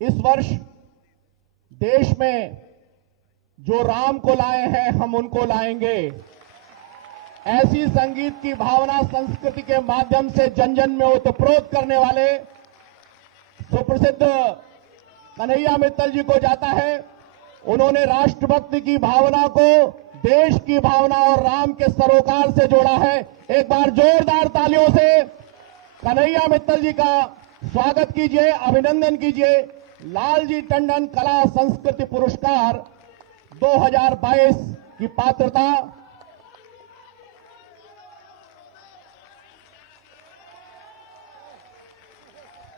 इस वर्ष देश में जो राम को लाए हैं, हम उनको लाएंगे। ऐसी संगीत की भावना संस्कृति के माध्यम से जन जन में ओतप्रोत करने वाले सुप्रसिद्ध कन्हैया मित्तल जी को जाता है। उन्होंने राष्ट्रभक्ति की भावना को देश की भावना और राम के सरोकार से जोड़ा है। एक बार जोरदार तालियों से कन्हैया मित्तल जी का स्वागत कीजिए, अभिनंदन कीजिए। लालजी टंडन कला संस्कृति पुरस्कार 2022 की पात्रता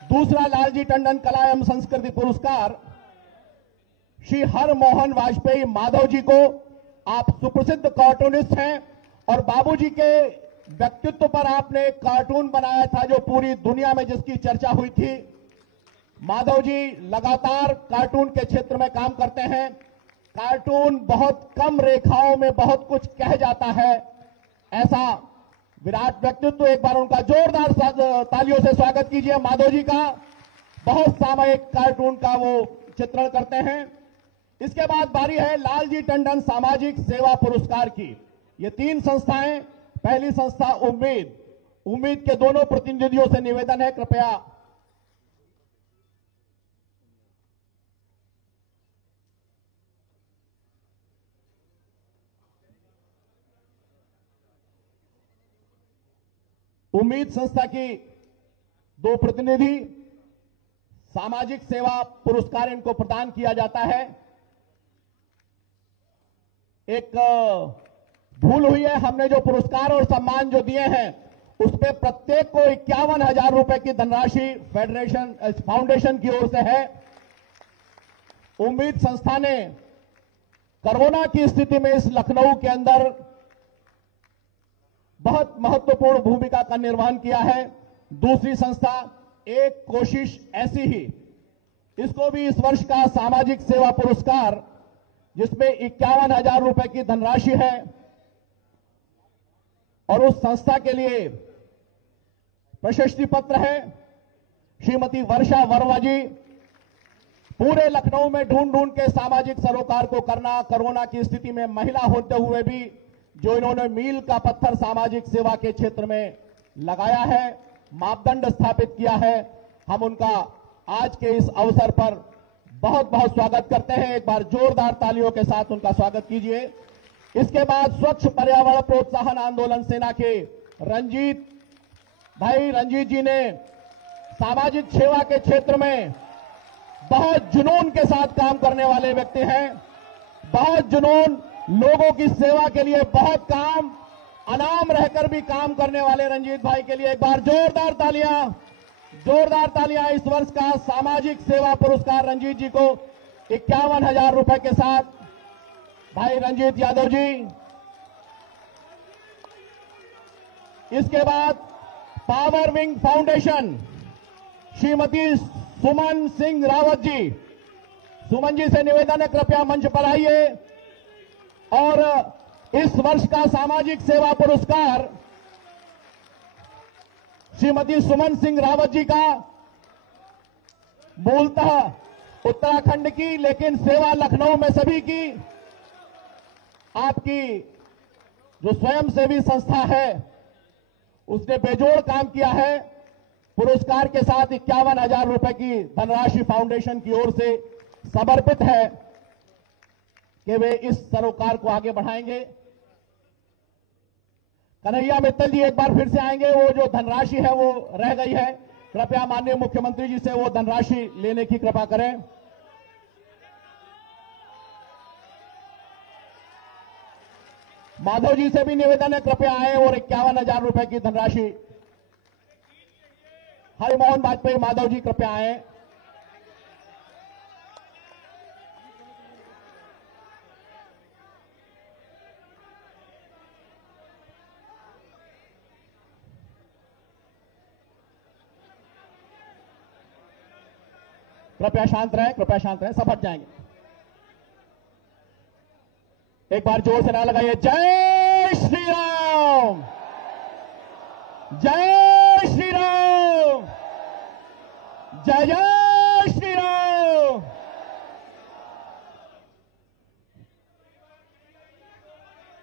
दूसरा लालजी टंडन कला एवं संस्कृति पुरस्कार श्री हरमोहन वाजपेयी माधव जी को। आप सुप्रसिद्ध कार्टूनिस्ट हैं और बाबूजी के व्यक्तित्व पर आपने एक कार्टून बनाया था जो पूरी दुनिया में जिसकी चर्चा हुई थी। माधव जी लगातार कार्टून के क्षेत्र में काम करते हैं। कार्टून बहुत कम रेखाओं में बहुत कुछ कह जाता है, ऐसा विराट व्यक्तित्व। एक बार उनका जोरदार तालियों से स्वागत कीजिए माधव जी का। बहुत सामयिक कार्टून का वो चित्रण करते हैं। इसके बाद बारी है लालजी टंडन सामाजिक सेवा पुरस्कार की। ये 3 संस्थाएं। पहली संस्था उम्मीद के दोनों प्रतिनिधियों से निवेदन है, कृपया उम्मीद संस्था की 2 प्रतिनिधि सामाजिक सेवा पुरस्कार इनको प्रदान किया जाता है। एक भूल हुई है, हमने जो पुरस्कार और सम्मान जो दिए हैं उस पे प्रत्येक को 51,000 रुपए की धनराशि फेडरेशन फाउंडेशन की ओर से है। उम्मीद संस्था ने कोरोना की स्थिति में इस लखनऊ के अंदर बहुत महत्वपूर्ण भूमिका का निर्वहन किया है। दूसरी संस्था एक कोशिश ऐसी ही, इसको भी इस वर्ष का सामाजिक सेवा पुरस्कार जिसमें 51,000 रुपए की धनराशि है और उस संस्था के लिए प्रशस्ति पत्र है। श्रीमती वर्षा वर्मा जी पूरे लखनऊ में ढूंढ ढूंढ के सामाजिक सरोकार को करना, कोरोना की स्थिति में महिला होते हुए भी जो इन्होंने मील का पत्थर सामाजिक सेवा के क्षेत्र में लगाया है, मापदंड स्थापित किया है, हम उनका आज के इस अवसर पर बहुत बहुत स्वागत करते हैं। एक बार जोरदार तालियों के साथ उनका स्वागत कीजिए। इसके बाद स्वच्छ पर्यावरण प्रोत्साहन आंदोलन सेना के रंजीत जी ने सामाजिक सेवा के क्षेत्र में बहुत जुनून के साथ काम करने वाले व्यक्ति हैं। बहुत जुनून, लोगों की सेवा के लिए बहुत काम, अनाम रहकर भी काम करने वाले रंजीत भाई के लिए एक बार जोरदार तालियां। इस वर्ष का सामाजिक सेवा पुरस्कार रंजीत जी को 51,000 रुपए के साथ भाई रंजीत यादव जी। इसके बाद पावर विंग फाउंडेशन श्रीमती सुमन सिंह रावत जी, सुमन जी से निवेदन है कृपया मंच पर आइए। और इस वर्ष का सामाजिक सेवा पुरस्कार श्रीमती सुमन सिंह रावत जी का मूलतः उत्तराखंड की, लेकिन सेवा लखनऊ में सभी की, आपकी जो स्वयंसेवी संस्था है उसने बेजोड़ काम किया है। पुरस्कार के साथ 51,000 रुपए की धनराशि फाउंडेशन की ओर से समर्पित है कि वे इस सरोकार को आगे बढ़ाएंगे। कन्हैया मित्तल जी एक बार फिर से आएंगे, वो जो धनराशि है वो रह गई है, कृपया माननीय मुख्यमंत्री जी से वो धनराशि लेने की कृपा करें। माधव जी से भी निवेदन है कृपया आए और 51,000 रुपए की धनराशि। हरिमोहन वाजपेयी माधव जी कृपया आए। कृपया शांत रहें, सब हट जाएंगे। एक बार जोर से नारा लगाइए, जय श्री राम, जय श्री राम, जय जय श्री राम।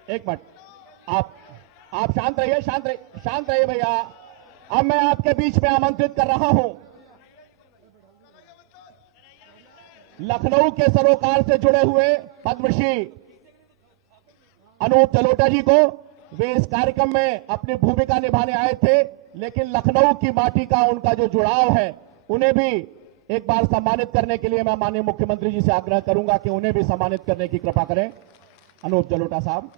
एक मिनट, आप शांत रहिए भैया। अब मैं आपके बीच में आमंत्रित कर रहा हूं लखनऊ के सरोकार से जुड़े हुए पद्मश्री अनूप जलोटा जी को। वे इस कार्यक्रम में अपनी भूमिका निभाने आए थे, लेकिन लखनऊ की माटी का उनका जो जुड़ाव है, उन्हें भी एक बार सम्मानित करने के लिए मैं माननीय मुख्यमंत्री जी से आग्रह करूंगा कि उन्हें भी सम्मानित करने की कृपा करें। अनूप जलोटा साहब।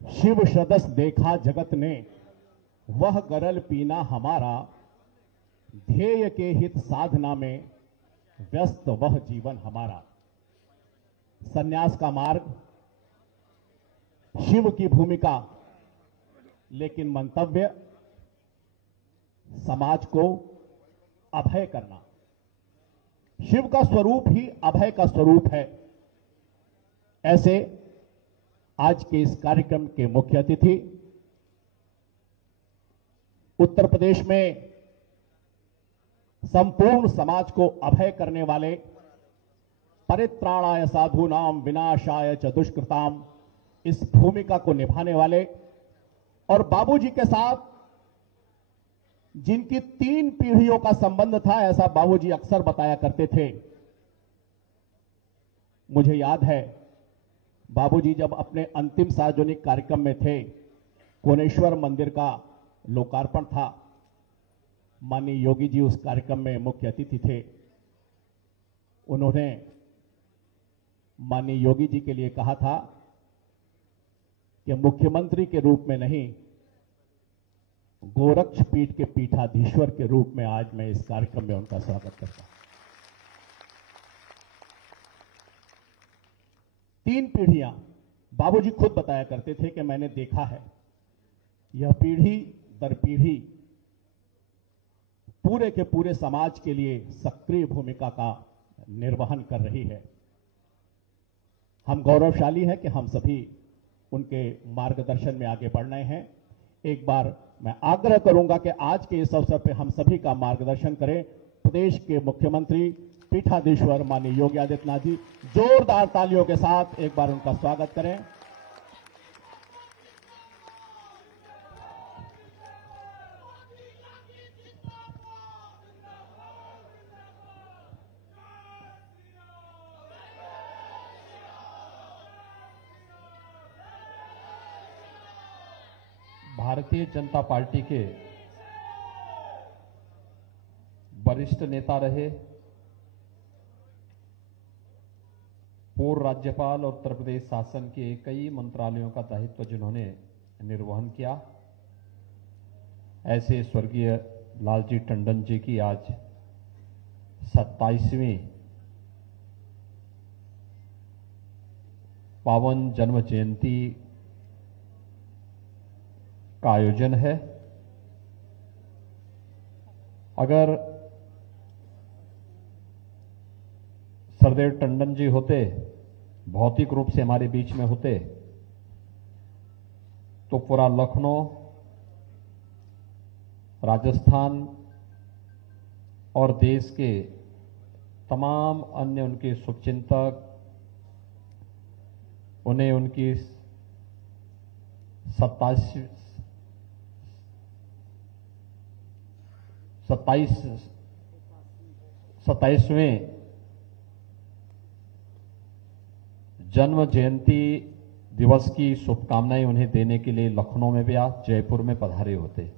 शिव सदस देखा जगत ने, वह गरल पीना हमारा, ध्येय के हित साधना में व्यस्त वह जीवन हमारा। संन्यास का मार्ग, शिव की भूमिका, लेकिन मंतव्य समाज को अभय करना। शिव का स्वरूप ही अभय का स्वरूप है। ऐसे आज के इस कार्यक्रम के मुख्य अतिथि उत्तर प्रदेश में संपूर्ण समाज को अभय करने वाले, परित्राणाय साधूनाम विनाशाय च दुष्कृताम, इस भूमिका को निभाने वाले और बाबूजी के साथ जिनकी 3 पीढ़ियों का संबंध था, ऐसा बाबूजी अक्सर बताया करते थे। मुझे याद है बाबूजी जब अपने अंतिम सार्वजनिक कार्यक्रम में थे, कोनेश्वर मंदिर का लोकार्पण था, माननीय योगी जी उस कार्यक्रम में मुख्य अतिथि थे। उन्होंने माननीय योगी जी के लिए कहा था कि मुख्यमंत्री के रूप में नहीं, गोरक्ष पीठ के पीठाधीश्वर के रूप में आज मैं इस कार्यक्रम में उनका स्वागत करता हूं। 3 पीढ़ियां, बाबूजी खुद बताया करते थे कि मैंने देखा है, यह पीढ़ी दर पीढ़ी पूरे के पूरे समाज के लिए सक्रिय भूमिका का निर्वहन कर रही है। हम गौरवशाली हैं कि हम सभी उनके मार्गदर्शन में आगे बढ़ रहे हैं। एक बार मैं आग्रह करूंगा कि आज के इस अवसर पर हम सभी का मार्गदर्शन करें प्रदेश के मुख्यमंत्री पीठाधीश्वर माननीय योगी आदित्यनाथ जी। जोरदार तालियों के साथ एक बार उनका स्वागत करें। भारतीय जनता पार्टी के वरिष्ठ नेता रहे, पूर्व राज्यपाल और उत्तर प्रदेश शासन के कई मंत्रालयों का दायित्व जिन्होंने निर्वहन किया, ऐसे स्वर्गीय लालजी टंडन जी की आज 27वीं पावन जन्म जयंती का आयोजन है। अगर सरदेव टंडन जी होते, भौतिक रूप से हमारे बीच में होते, तो पूरा लखनऊ, राजस्थान और देश के तमाम अन्य उनके शुभचिंतक उन्हें उनकी 27वें जन्म जयंती दिवस की शुभकामनाएं उन्हें देने के लिए लखनऊ में भी आज जयपुर में पधारे होते।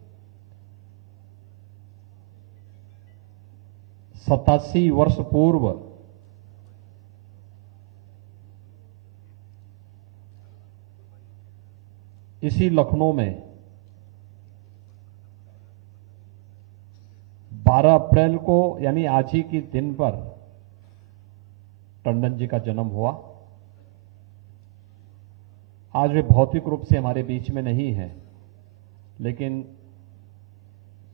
87 वर्ष पूर्व इसी लखनऊ में 12 अप्रैल को यानी आज ही के दिन पर टंडन जी का जन्म हुआ। आज वे भौतिक रूप से हमारे बीच में नहीं है, लेकिन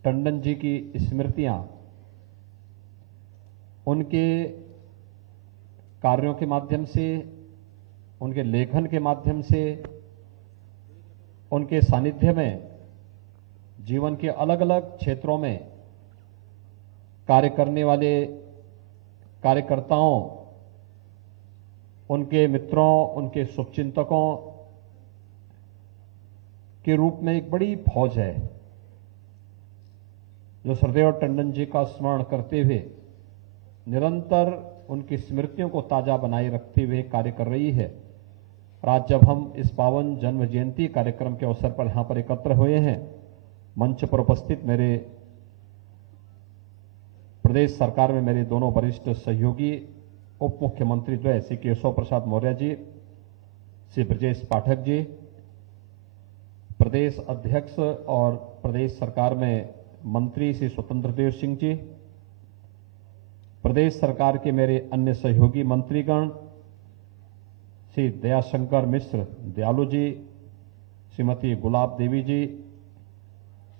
टंडन जी की स्मृतियां उनके कार्यों के माध्यम से, उनके लेखन के माध्यम से, उनके सानिध्य में जीवन के अलग अलग क्षेत्रों में कार्य करने वाले कार्यकर्ताओं, उनके मित्रों, उनके शुभचिंतकों के रूप में एक बड़ी फौज है जो सरदेव टंडन जी का स्मरण करते हुए निरंतर उनकी स्मृतियों को ताजा बनाए रखते हुए कार्य कर रही है। और आज जब हम इस पावन जन्म जयंती कार्यक्रम के अवसर पर यहां पर एकत्र हुए हैं, मंच पर उपस्थित मेरे प्रदेश सरकार में मेरे दोनों वरिष्ठ सहयोगी उप मुख्यमंत्री द्वय श्री केशव प्रसाद मौर्य जी, श्री ब्रजेश पाठक जी, प्रदेश अध्यक्ष और प्रदेश सरकार में मंत्री श्री स्वतंत्र देव सिंह जी, प्रदेश सरकार के मेरे अन्य सहयोगी मंत्रीगण श्री दयाशंकर मिश्र दयालु जी, श्रीमती गुलाब देवी जी,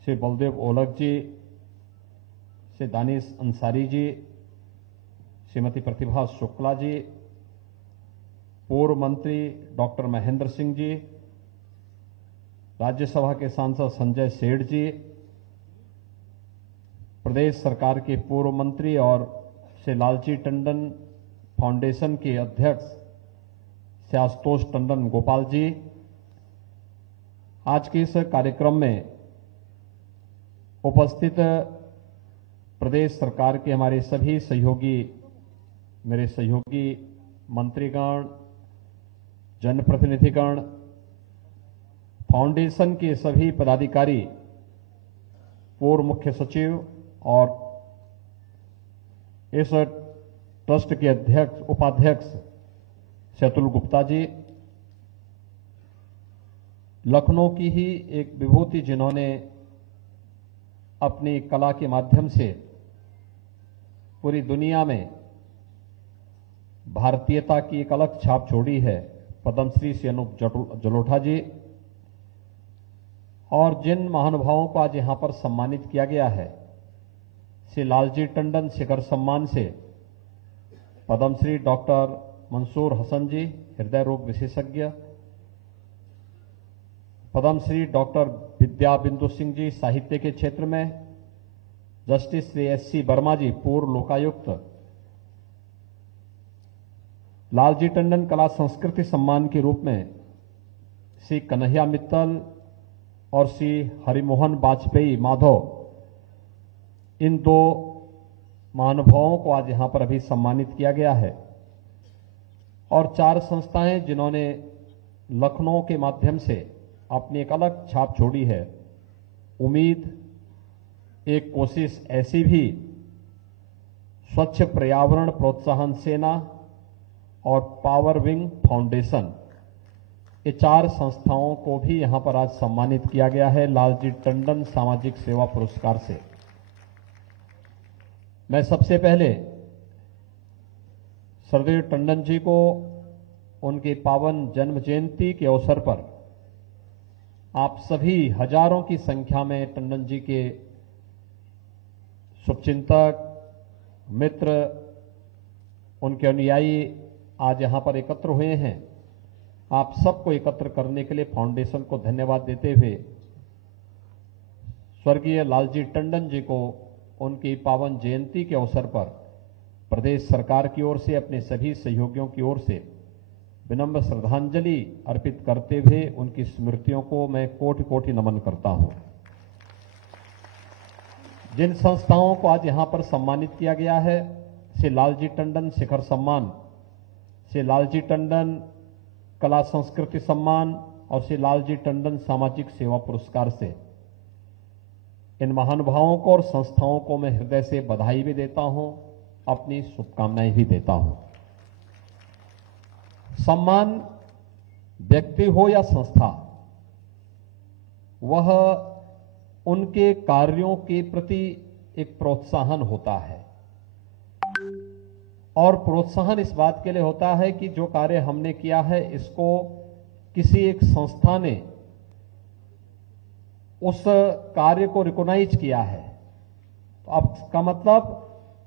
श्री बलदेव ओलख जी, श्री दानिश अंसारी जी, श्रीमती प्रतिभा शुक्ला जी, पूर्व मंत्री डॉक्टर महेंद्र सिंह जी, राज्यसभा के सांसद संजय सेठ जी, प्रदेश सरकार के पूर्व मंत्री और श्री लालजी टंडन फाउंडेशन के अध्यक्ष श्री आशुतोष टंडन गोपाल जी, आज के इस कार्यक्रम में उपस्थित प्रदेश सरकार के हमारे सभी सहयोगी, मेरे सहयोगी मंत्रीगण, जनप्रतिनिधिगण, फाउंडेशन के सभी पदाधिकारी, पूर्व मुख्य सचिव और इस ट्रस्ट के अध्यक्ष उपाध्यक्ष शैतुल गुप्ता जी, लखनऊ की ही एक विभूति जिन्होंने अपनी कला के माध्यम से पूरी दुनिया में भारतीयता की एक अलग छाप छोड़ी है, पद्मश्री श्री अनूप जलोटा जी, और जिन महानुभावों को आज यहां पर सम्मानित किया गया है, श्री लालजी टंडन शिखर सम्मान से पद्मश्री डॉक्टर मंसूर हसन जी, हृदय रोग विशेषज्ञ, पद्मश्री डॉक्टर विद्या बिंदु सिंह जी, साहित्य के क्षेत्र में, जस्टिस श्री एस.सी. वर्मा जी, पूर्व लोकायुक्त, लालजी टंडन कला संस्कृति सम्मान के रूप में श्री कन्हैया मित्तल और श्री हरिमोहन वाजपेयी माधव, इन दो महानुभावों को आज यहां पर अभी सम्मानित किया गया है। और 4 संस्थाएं जिन्होंने लखनऊ के माध्यम से अपनी एक अलग छाप छोड़ी है, उम्मीद, एक कोशिश ऐसी भी, स्वच्छ पर्यावरण प्रोत्साहन सेना और पावर विंग फाउंडेशन, ये 4 संस्थाओं को भी यहां पर आज सम्मानित किया गया है लालजी टंडन सामाजिक सेवा पुरस्कार से। मैं सबसे पहले सरदेव टंडन जी को उनके पावन जन्म जयंती के अवसर पर आप सभी हजारों की संख्या में टंडन जी के शुभचिंतक, मित्र, उनके अनुयायी आज यहां पर एकत्र हुए हैं। आप सबको एकत्र करने के लिए फाउंडेशन को धन्यवाद देते हुए स्वर्गीय लालजी टंडन जी को उनकी पावन जयंती के अवसर पर प्रदेश सरकार की ओर से, अपने सभी सहयोगियों की ओर से विनम्र श्रद्धांजलि अर्पित करते हुए उनकी स्मृतियों को मैं कोटि कोटि नमन करता हूं। जिन संस्थाओं को आज यहां पर सम्मानित किया गया है, श्री लालजी टंडन शिखर सम्मान, श्री लालजी टंडन कला संस्कृति सम्मान और श्री लालजी टंडन सामाजिक सेवा पुरस्कार से, इन महानुभावों को और संस्थाओं को मैं हृदय से बधाई भी देता हूं, अपनी शुभकामनाएं भी देता हूं। सम्मान व्यक्ति हो या संस्था, वह उनके कार्यों के प्रति एक प्रोत्साहन होता है, और प्रोत्साहन इस बात के लिए होता है कि जो कार्य हमने किया है इसको किसी एक संस्था ने उस कार्य को रिकॉग्नाइज किया है, तो अब इसका मतलब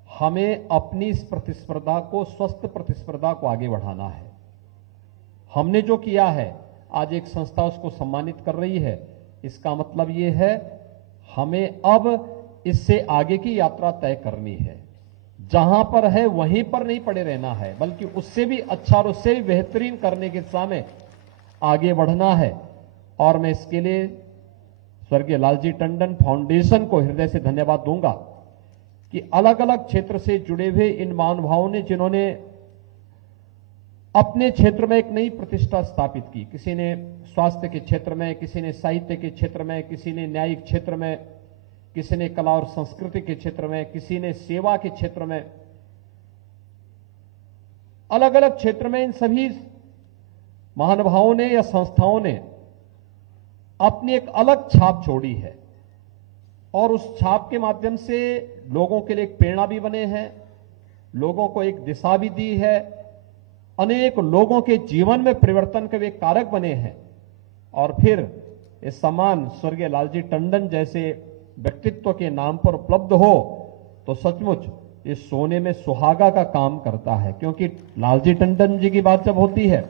हमें अपनी इस प्रतिस्पर्धा को, स्वस्थ प्रतिस्पर्धा को आगे बढ़ाना है। हमने जो किया है, आज एक संस्था उसको सम्मानित कर रही है, इसका मतलब ये है हमें अब इससे आगे की यात्रा तय करनी है। जहां पर है वहीं पर नहीं पड़े रहना है, बल्कि उससे भी अच्छा और उससे भी बेहतरीन करने की दिशा में आगे बढ़ना है। और मैं इसके लिए स्वर्गीय लालजी टंडन फाउंडेशन को हृदय से धन्यवाद दूंगा कि अलग अलग क्षेत्र से जुड़े हुए इन महानुभावों ने, जिन्होंने अपने क्षेत्र में एक नई प्रतिष्ठा स्थापित की, किसी ने स्वास्थ्य के क्षेत्र में, किसी ने साहित्य के क्षेत्र में, किसी ने न्यायिक क्षेत्र में, किसी ने कला और संस्कृति के क्षेत्र में, किसी ने सेवा के क्षेत्र में, अलग अलग क्षेत्र में इन सभी महानुभावों ने या संस्थाओं ने अपनी एक अलग छाप छोड़ी है, और उस छाप के माध्यम से लोगों के लिए एक प्रेरणा भी बने हैं, लोगों को एक दिशा भी दी है, अनेक लोगों के जीवन में परिवर्तन के वे कारक बने हैं। और फिर इस सम्मान स्वर्गीय लालजी टंडन जैसे व्यक्तित्व के नाम पर उपलब्ध हो तो सचमुच ये सोने में सुहागा का काम करता है, क्योंकि लालजी टंडन जी की बात जब होती है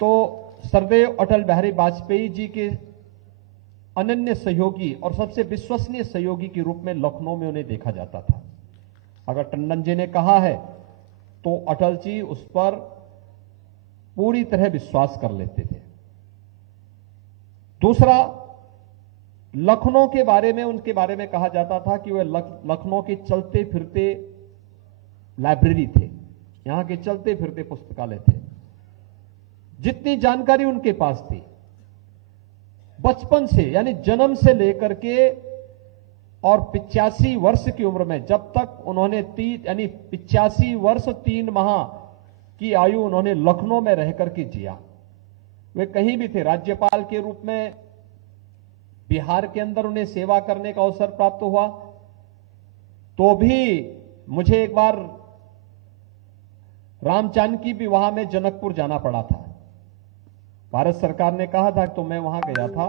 तो सरदेव अटल बिहारी वाजपेयी जी के अनन्य सहयोगी और सबसे विश्वसनीय सहयोगी के रूप में लखनऊ में उन्हें देखा जाता था। अगर टंडन जी ने कहा है तो अटल जी उस पर पूरी तरह विश्वास कर लेते थे। दूसरा, लखनऊ के बारे में उनके बारे में कहा जाता था कि वे लखनऊ के चलते फिरते लाइब्रेरी थे, यहां के चलते फिरते पुस्तकालय थे। जितनी जानकारी उनके पास थी बचपन से, यानी जन्म से लेकर के और 85 वर्ष की उम्र में, जब तक उन्होंने 85 वर्ष 3 माह की आयु उन्होंने लखनऊ में रहकर के जिया। वे कहीं भी थे। राज्यपाल के रूप में बिहार के अंदर उन्हें सेवा करने का अवसर प्राप्त हुआ, तो भी मुझे एक बार राम जानकी विवाह में जनकपुर जाना पड़ा था। भारत सरकार ने कहा था तो मैं वहां गया था,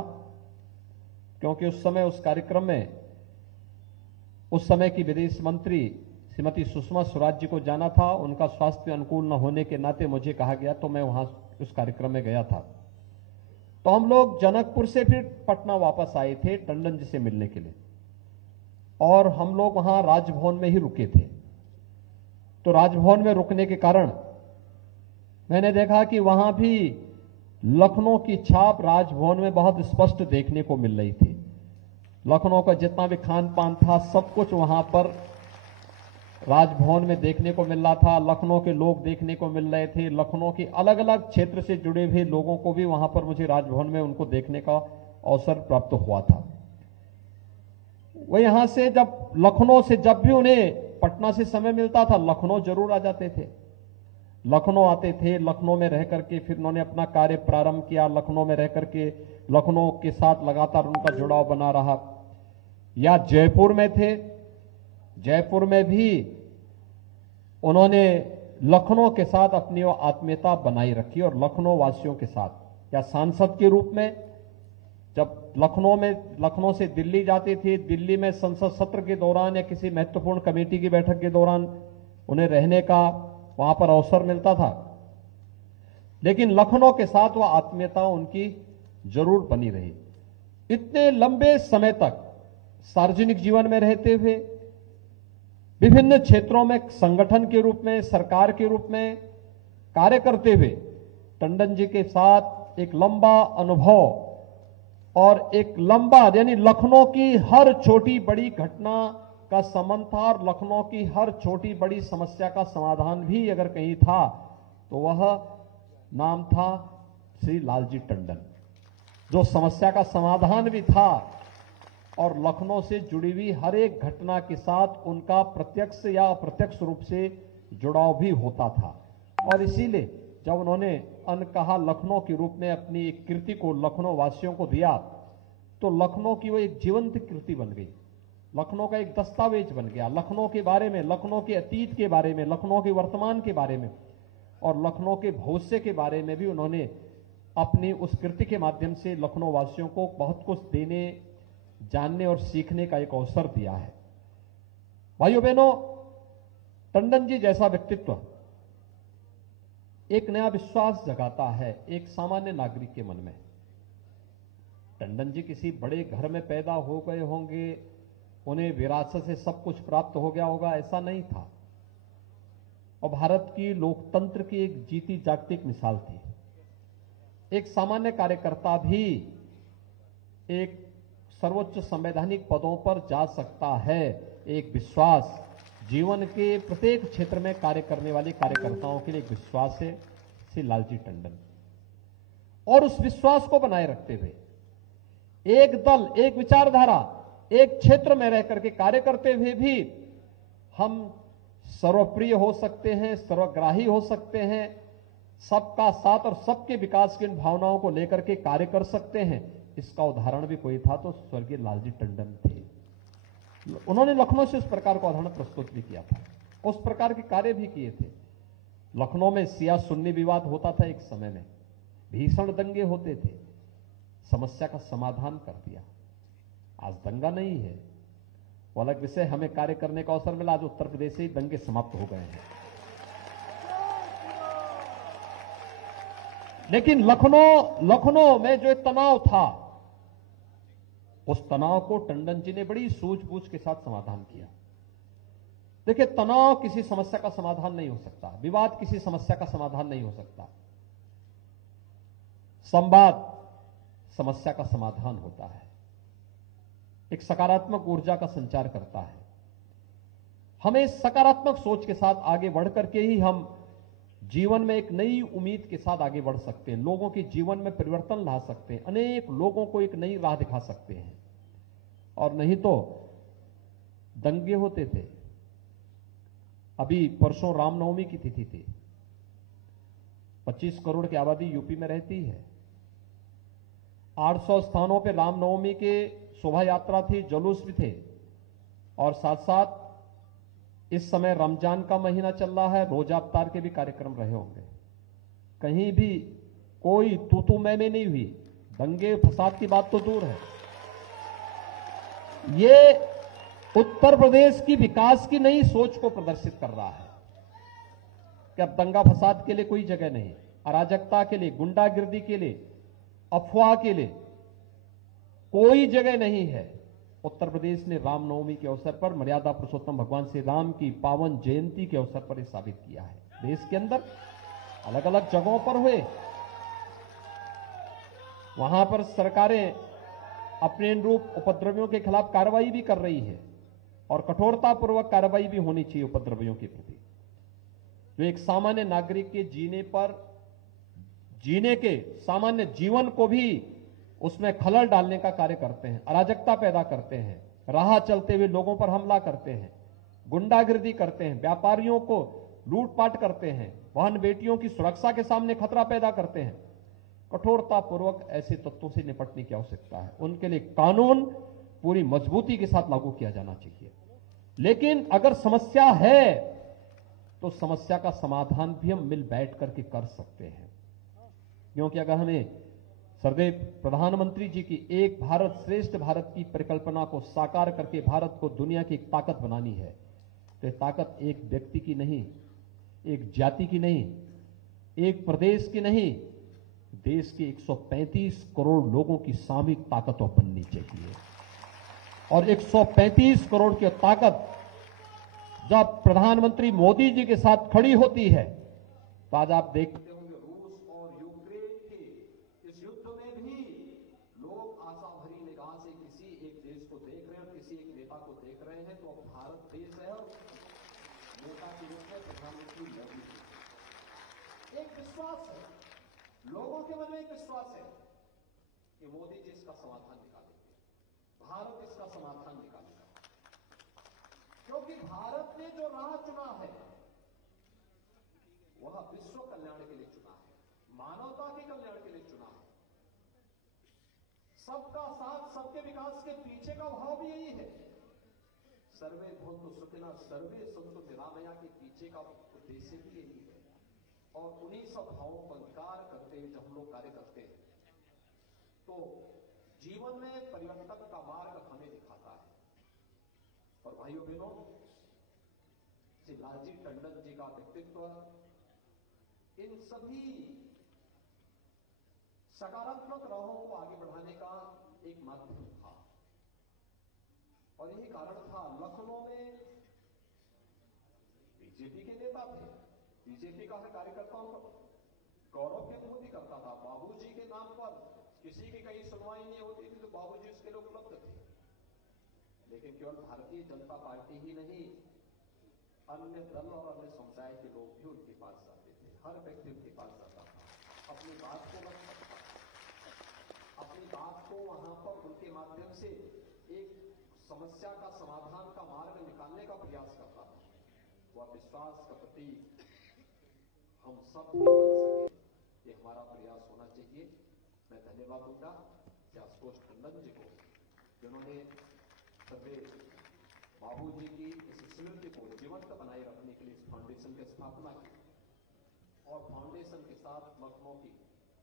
क्योंकि उस समय उस कार्यक्रम में उस समय की विदेश मंत्री श्रीमती सुषमा स्वराज जी को जाना था। उनका स्वास्थ्य अनुकूल न होने के नाते मुझे कहा गया, तो मैं वहां उस कार्यक्रम में गया था। तो हम लोग जनकपुर से फिर पटना वापस आए थे टंडन जी से मिलने के लिए, और हम लोग वहां राजभवन में ही रुके थे। तो राजभवन में रुकने के कारण मैंने देखा कि वहां भी लखनऊ की छाप राजभवन में बहुत स्पष्ट देखने को मिल रही थी। लखनऊ का जितना भी खान पान था सब कुछ वहां पर राजभवन में देखने को मिल रहा था। लखनऊ के लोग देखने को मिल रहे थे। लखनऊ के अलग अलग क्षेत्र से जुड़े हुए लोगों को भी वहां पर मुझे राजभवन में उनको देखने का अवसर प्राप्त हुआ था। वो यहां से जब लखनऊ से जब भी उन्हें पटना से समय मिलता था लखनऊ जरूर आ जाते थे। लखनऊ आते थे, लखनऊ में रह करके फिर उन्होंने अपना कार्य प्रारंभ किया। लखनऊ में रह करके लखनऊ के साथ लगातार उनका जुड़ाव बना रहा। या जयपुर में थे, जयपुर में भी उन्होंने लखनऊ के साथ अपनी आत्मीयता बनाई रखी और लखनऊ वासियों के साथ। या सांसद के रूप में जब लखनऊ से दिल्ली जाते थे, दिल्ली में संसद सत्र के दौरान या किसी महत्वपूर्ण कमेटी की बैठक के दौरान उन्हें रहने का वहां पर अवसर मिलता था, लेकिन लखनऊ के साथ वह आत्मीयता उनकी जरूर बनी रही। इतने लंबे समय तक सार्वजनिक जीवन में रहते हुए विभिन्न क्षेत्रों में संगठन के रूप में, सरकार के रूप में कार्य करते हुए टंडन जी के साथ एक लंबा अनुभव और एक लंबा, यानी लखनऊ की हर छोटी बड़ी घटना का संबंध था और लखनऊ की हर छोटी बड़ी समस्या का समाधान भी अगर कहीं था तो वह नाम था श्री लालजी टंडन, जो समस्या का समाधान भी था और लखनऊ से जुड़ी हुई हर एक घटना के साथ उनका प्रत्यक्ष या अप्रत्यक्ष रूप से जुड़ाव भी होता था। और इसीलिए जब उन्होंने अनकहा लखनऊ के रूप में अपनी एक कृति को लखनऊ वासियों को दिया तो लखनऊ की वो एक जीवंत कृति बन गई, लखनऊ का एक दस्तावेज बन गया। लखनऊ के बारे में, लखनऊ के अतीत के बारे में, लखनऊ के वर्तमान के बारे में और लखनऊ के भविष्य के बारे में भी उन्होंने अपनी उस कृति के माध्यम से लखनऊ वासियों को बहुत कुछ देने, जानने और सीखने का एक अवसर दिया है। भाइयों बहनों, टंडन जी जैसा व्यक्तित्व एक नया विश्वास जगाता है एक सामान्य नागरिक के मन में। टंडन जी किसी बड़े घर में पैदा हो गए होंगे, उन्हें विरासत से सब कुछ प्राप्त हो गया होगा, ऐसा नहीं था। और भारत की लोकतंत्र की एक जीती जागती मिसाल थी। एक सामान्य कार्यकर्ता भी एक सर्वोच्च संवैधानिक पदों पर जा सकता है। एक विश्वास, जीवन के प्रत्येक क्षेत्र में कार्य करने वाले कार्यकर्ताओं के लिए एक विश्वास है श्री लालजी टंडन। और उस विश्वास को बनाए रखते हुए एक दल, एक विचारधारा, एक क्षेत्र में रह करके कार्य करते हुए भी हम सर्वप्रिय हो सकते हैं, सर्वग्राही हो सकते हैं, सबका साथ और सबके विकास की इन भावनाओं को लेकर के कार्य कर सकते हैं। इसका उदाहरण भी कोई था तो स्वर्गीय लालजी टंडन थे। उन्होंने लखनऊ से उस प्रकार का उदाहरण प्रस्तुत भी किया था, उस प्रकार के कार्य भी किए थे। लखनऊ में सिया सुन्नी विवाद होता था, एक समय में भीषण दंगे होते थे, समस्या का समाधान कर दिया। आज दंगा नहीं है, वो अलग विषय, हमें कार्य करने का अवसर मिला। आज उत्तर प्रदेश से ही दंगे समाप्त हो गए हैं। लेकिन लखनऊ में जो तनाव था, उस तनाव को टंडन जी ने बड़ी सूझबूझ के साथ समाधान किया। देखिए, तनाव किसी समस्या का समाधान नहीं हो सकता, विवाद किसी समस्या का समाधान नहीं हो सकता। संवाद समस्या का समाधान होता है, एक सकारात्मक ऊर्जा का संचार करता है। हमें सकारात्मक सोच के साथ आगे बढ़ करके ही हम जीवन में एक नई उम्मीद के साथ आगे बढ़ सकते हैं, लोगों के जीवन में परिवर्तन ला सकते हैं, अनेक लोगों को एक नई राह दिखा सकते हैं। और नहीं तो दंगे होते थे। अभी परसों रामनवमी की तिथि थी, 25 करोड़ की आबादी यूपी में रहती है। 800 स्थानों पे रामनवमी के शोभा यात्रा थी, जुलूस भी थे, और साथ साथ इस समय रमजान का महीना चल रहा है, रोजा अफ्तार के भी कार्यक्रम रहे होंगे। कहीं भी कोई तू मैं नहीं हुई, दंगे फसाद की बात तो दूर है। ये उत्तर प्रदेश की विकास की नई सोच को प्रदर्शित कर रहा है कि अब दंगा फसाद के लिए कोई जगह नहीं, अराजकता के लिए, गुंडागिर्दी के लिए, अफवाह के लिए कोई जगह नहीं है। उत्तर प्रदेश ने रामनवमी के अवसर पर, मर्यादा पुरुषोत्तम भगवान श्री राम की पावन जयंती के अवसर पर यह साबित किया है। देश के अंदर अलग अलग जगहों पर हुए, वहां पर सरकारें अपने अनुरूप उपद्रवियों के खिलाफ कार्रवाई भी कर रही है, और कठोरतापूर्वक कार्रवाई भी होनी चाहिए उपद्रवियों के प्रति, जो एक सामान्य नागरिक के जीने के सामान्य जीवन को भी उसमें खलल डालने का कार्य करते हैं, अराजकता पैदा करते हैं, राह चलते हुए लोगों पर हमला करते हैं, गुंडागिर्दी करते हैं, व्यापारियों को लूटपाट करते हैं, बहन बेटियों की सुरक्षा के सामने खतरा पैदा करते हैं। कठोरतापूर्वक ऐसे तत्वों से निपटने की आवश्यकता है। उनके लिए कानून पूरी मजबूती के साथ लागू किया जाना चाहिए। लेकिन अगर समस्या है तो समस्या का समाधान भी हम मिल बैठ करके कर सकते हैं, क्योंकि अगर हमें सरदेव प्रधानमंत्री जी की एक भारत श्रेष्ठ भारत की परिकल्पना को साकार करके भारत को दुनिया की एक ताकत बनानी है, तो यह ताकत एक व्यक्ति की नहीं, एक जाति की नहीं, एक प्रदेश की नहीं, देश के 135 करोड़ लोगों की सामूहिक ताकत बननी चाहिए। और 135 करोड़ की ताकत जब प्रधानमंत्री मोदी जी के साथ खड़ी होती है, तो आज आप देखते होंगे रूस और यूक्रेन के इस युद्ध में भी लोग आशा भरी निगाह से किसी एक देश को देख रहे हैं और किसी एक नेता को देख रहे हैं। तो अब भारत देश है और नेता के रूप में प्रधानमंत्री मोदी जी, एक विश्वास है, लोगों के मन में एक विश्वास है कि मोदी जी इसका समाधान निकालेंगे, भारत इसका समाधान निकालेगा, क्योंकि भारत ने जो राह चुना है वह विश्व कल्याण के लिए चुना है, मानवता के कल्याण के लिए चुना है। सबका साथ, सबके विकास के पीछे का भाव भी यही है। सर्वे भवन्तु सुखिनः सर्वे सन्तु निरामया के पीछे का उद्देश्य भी यही है। और उन्हीं सब भावों को अंगीकार करते हुए जब हम लोग कार्य करते हैं तो जीवन में परिवर्तन का मार्ग हमें दिखाता है। और भाइयों बहनों, श्री लालजी टंडन जी का व्यक्तित्व इन सभी सकारात्मक राहों को आगे बढ़ाने का एक माध्यम था। और यही कारण था, लखनऊ में बीजेपी के नेता थे, बीजेपी का हर कार्यकर्ताओं को गौरव की अनुभूति करता था। बाबूजी के नाम पर किसी की कहीं सुनवाई नहीं होती थी तो बाबूजी उसके लिए उपलब्ध थे। लेकिन केवल भारतीय जनता पार्टी ही नहीं, अन्य दल और अन्य समुदाय के लोग भी उनके पास जाते थे। हर व्यक्ति उनके पास जाता था, अपनी बात को रखता था, अपनी बात को वहां पर उनके माध्यम से एक समस्या का समाधान का मार्ग निकालने का प्रयास करता था। वह विश्वास का प्रतीक हम सब भी बन सके, ये हमारा प्रयास होना चाहिए। मैं धन्यवाद दूंगा आशुतोष टंडन जी को, जिन्होंने सर्वे बाबूजी की इस स्मृति को जीवंत बनाए रखने के लिए इस फाउंडेशन की स्थापना की, और फाउंडेशन के साथ लखनऊ की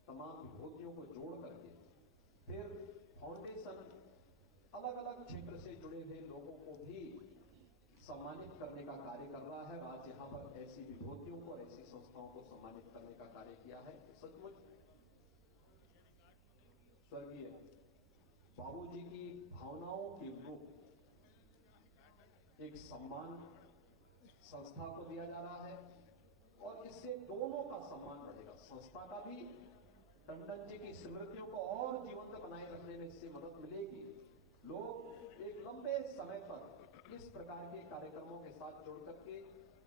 तमाम विभूतियों को जोड़ करके फिर फाउंडेशन अलग अलग क्षेत्र से जुड़े हुए लोगों को भी सम्मानित करने का कार्य कर रहा है। आज यहां पर ऐसी विभूतियों को और ऐसी संस्थाओं को सम्मानित करने का कार्य किया है। सचमुच स्वर्गीय बाबूजी की भावनाओं के रूप एक सम्मान संस्था को दिया जा रहा है और इससे दोनों का सम्मान बढ़ेगा। संस्था का भी टंडन जी की स्मृतियों को और जीवंत बनाए रखने में इससे मदद मिलेगी। लोग एक लंबे समय तक इस प्रकार के कार्यक्रमों के साथ जुड़ करके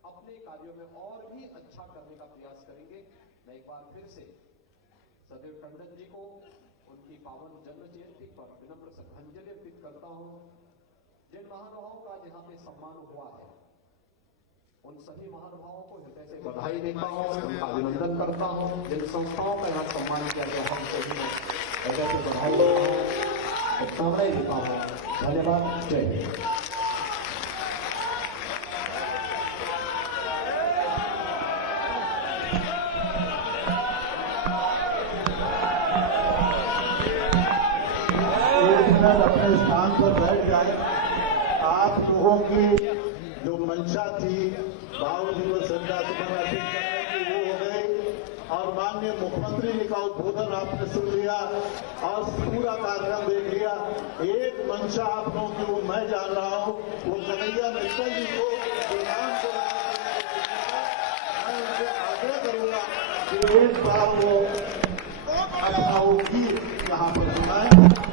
अपने कार्यों में और भी अच्छा करने का प्रयास करेंगे। मैं एक बार फिर से सदैव टंडन जी को उनकी पावन जन्म जयंती पर विनम्र श्रद्धांजलि अर्पित करता हूं। जिन महानुभावों का यहाँ पे सम्मान हुआ है उन सभी महानुभावों को हृदय से बधाई देता हूं, उनका अभिनंदन करता हूं। जिन संस्थाओं का यहाँ सम्मान किया गया हम सभी को हृदय से बधाई देता हूं, शुभकामनाएं देता हूं। धन्यवाद। जय हिंद। अपने स्थान पर बैठ जाए। आप लोगों की जो मंशा थी बाबूजी को श्रद्धासुमन अर्पित करने की वो हो गई और माननीय मुख्यमंत्री जी का उद्बोधन आपने सुन लिया और पूरा कार्यक्रम देख लिया। एक मंशा आप लोगों की वो मैं जान रहा हूँ, वो कन्हैया मित्तल जी को नाम को मैं उनसे आग्रह करूंगा कि एक बार वो अपना वो गीत यहाँ पर सुनाएं।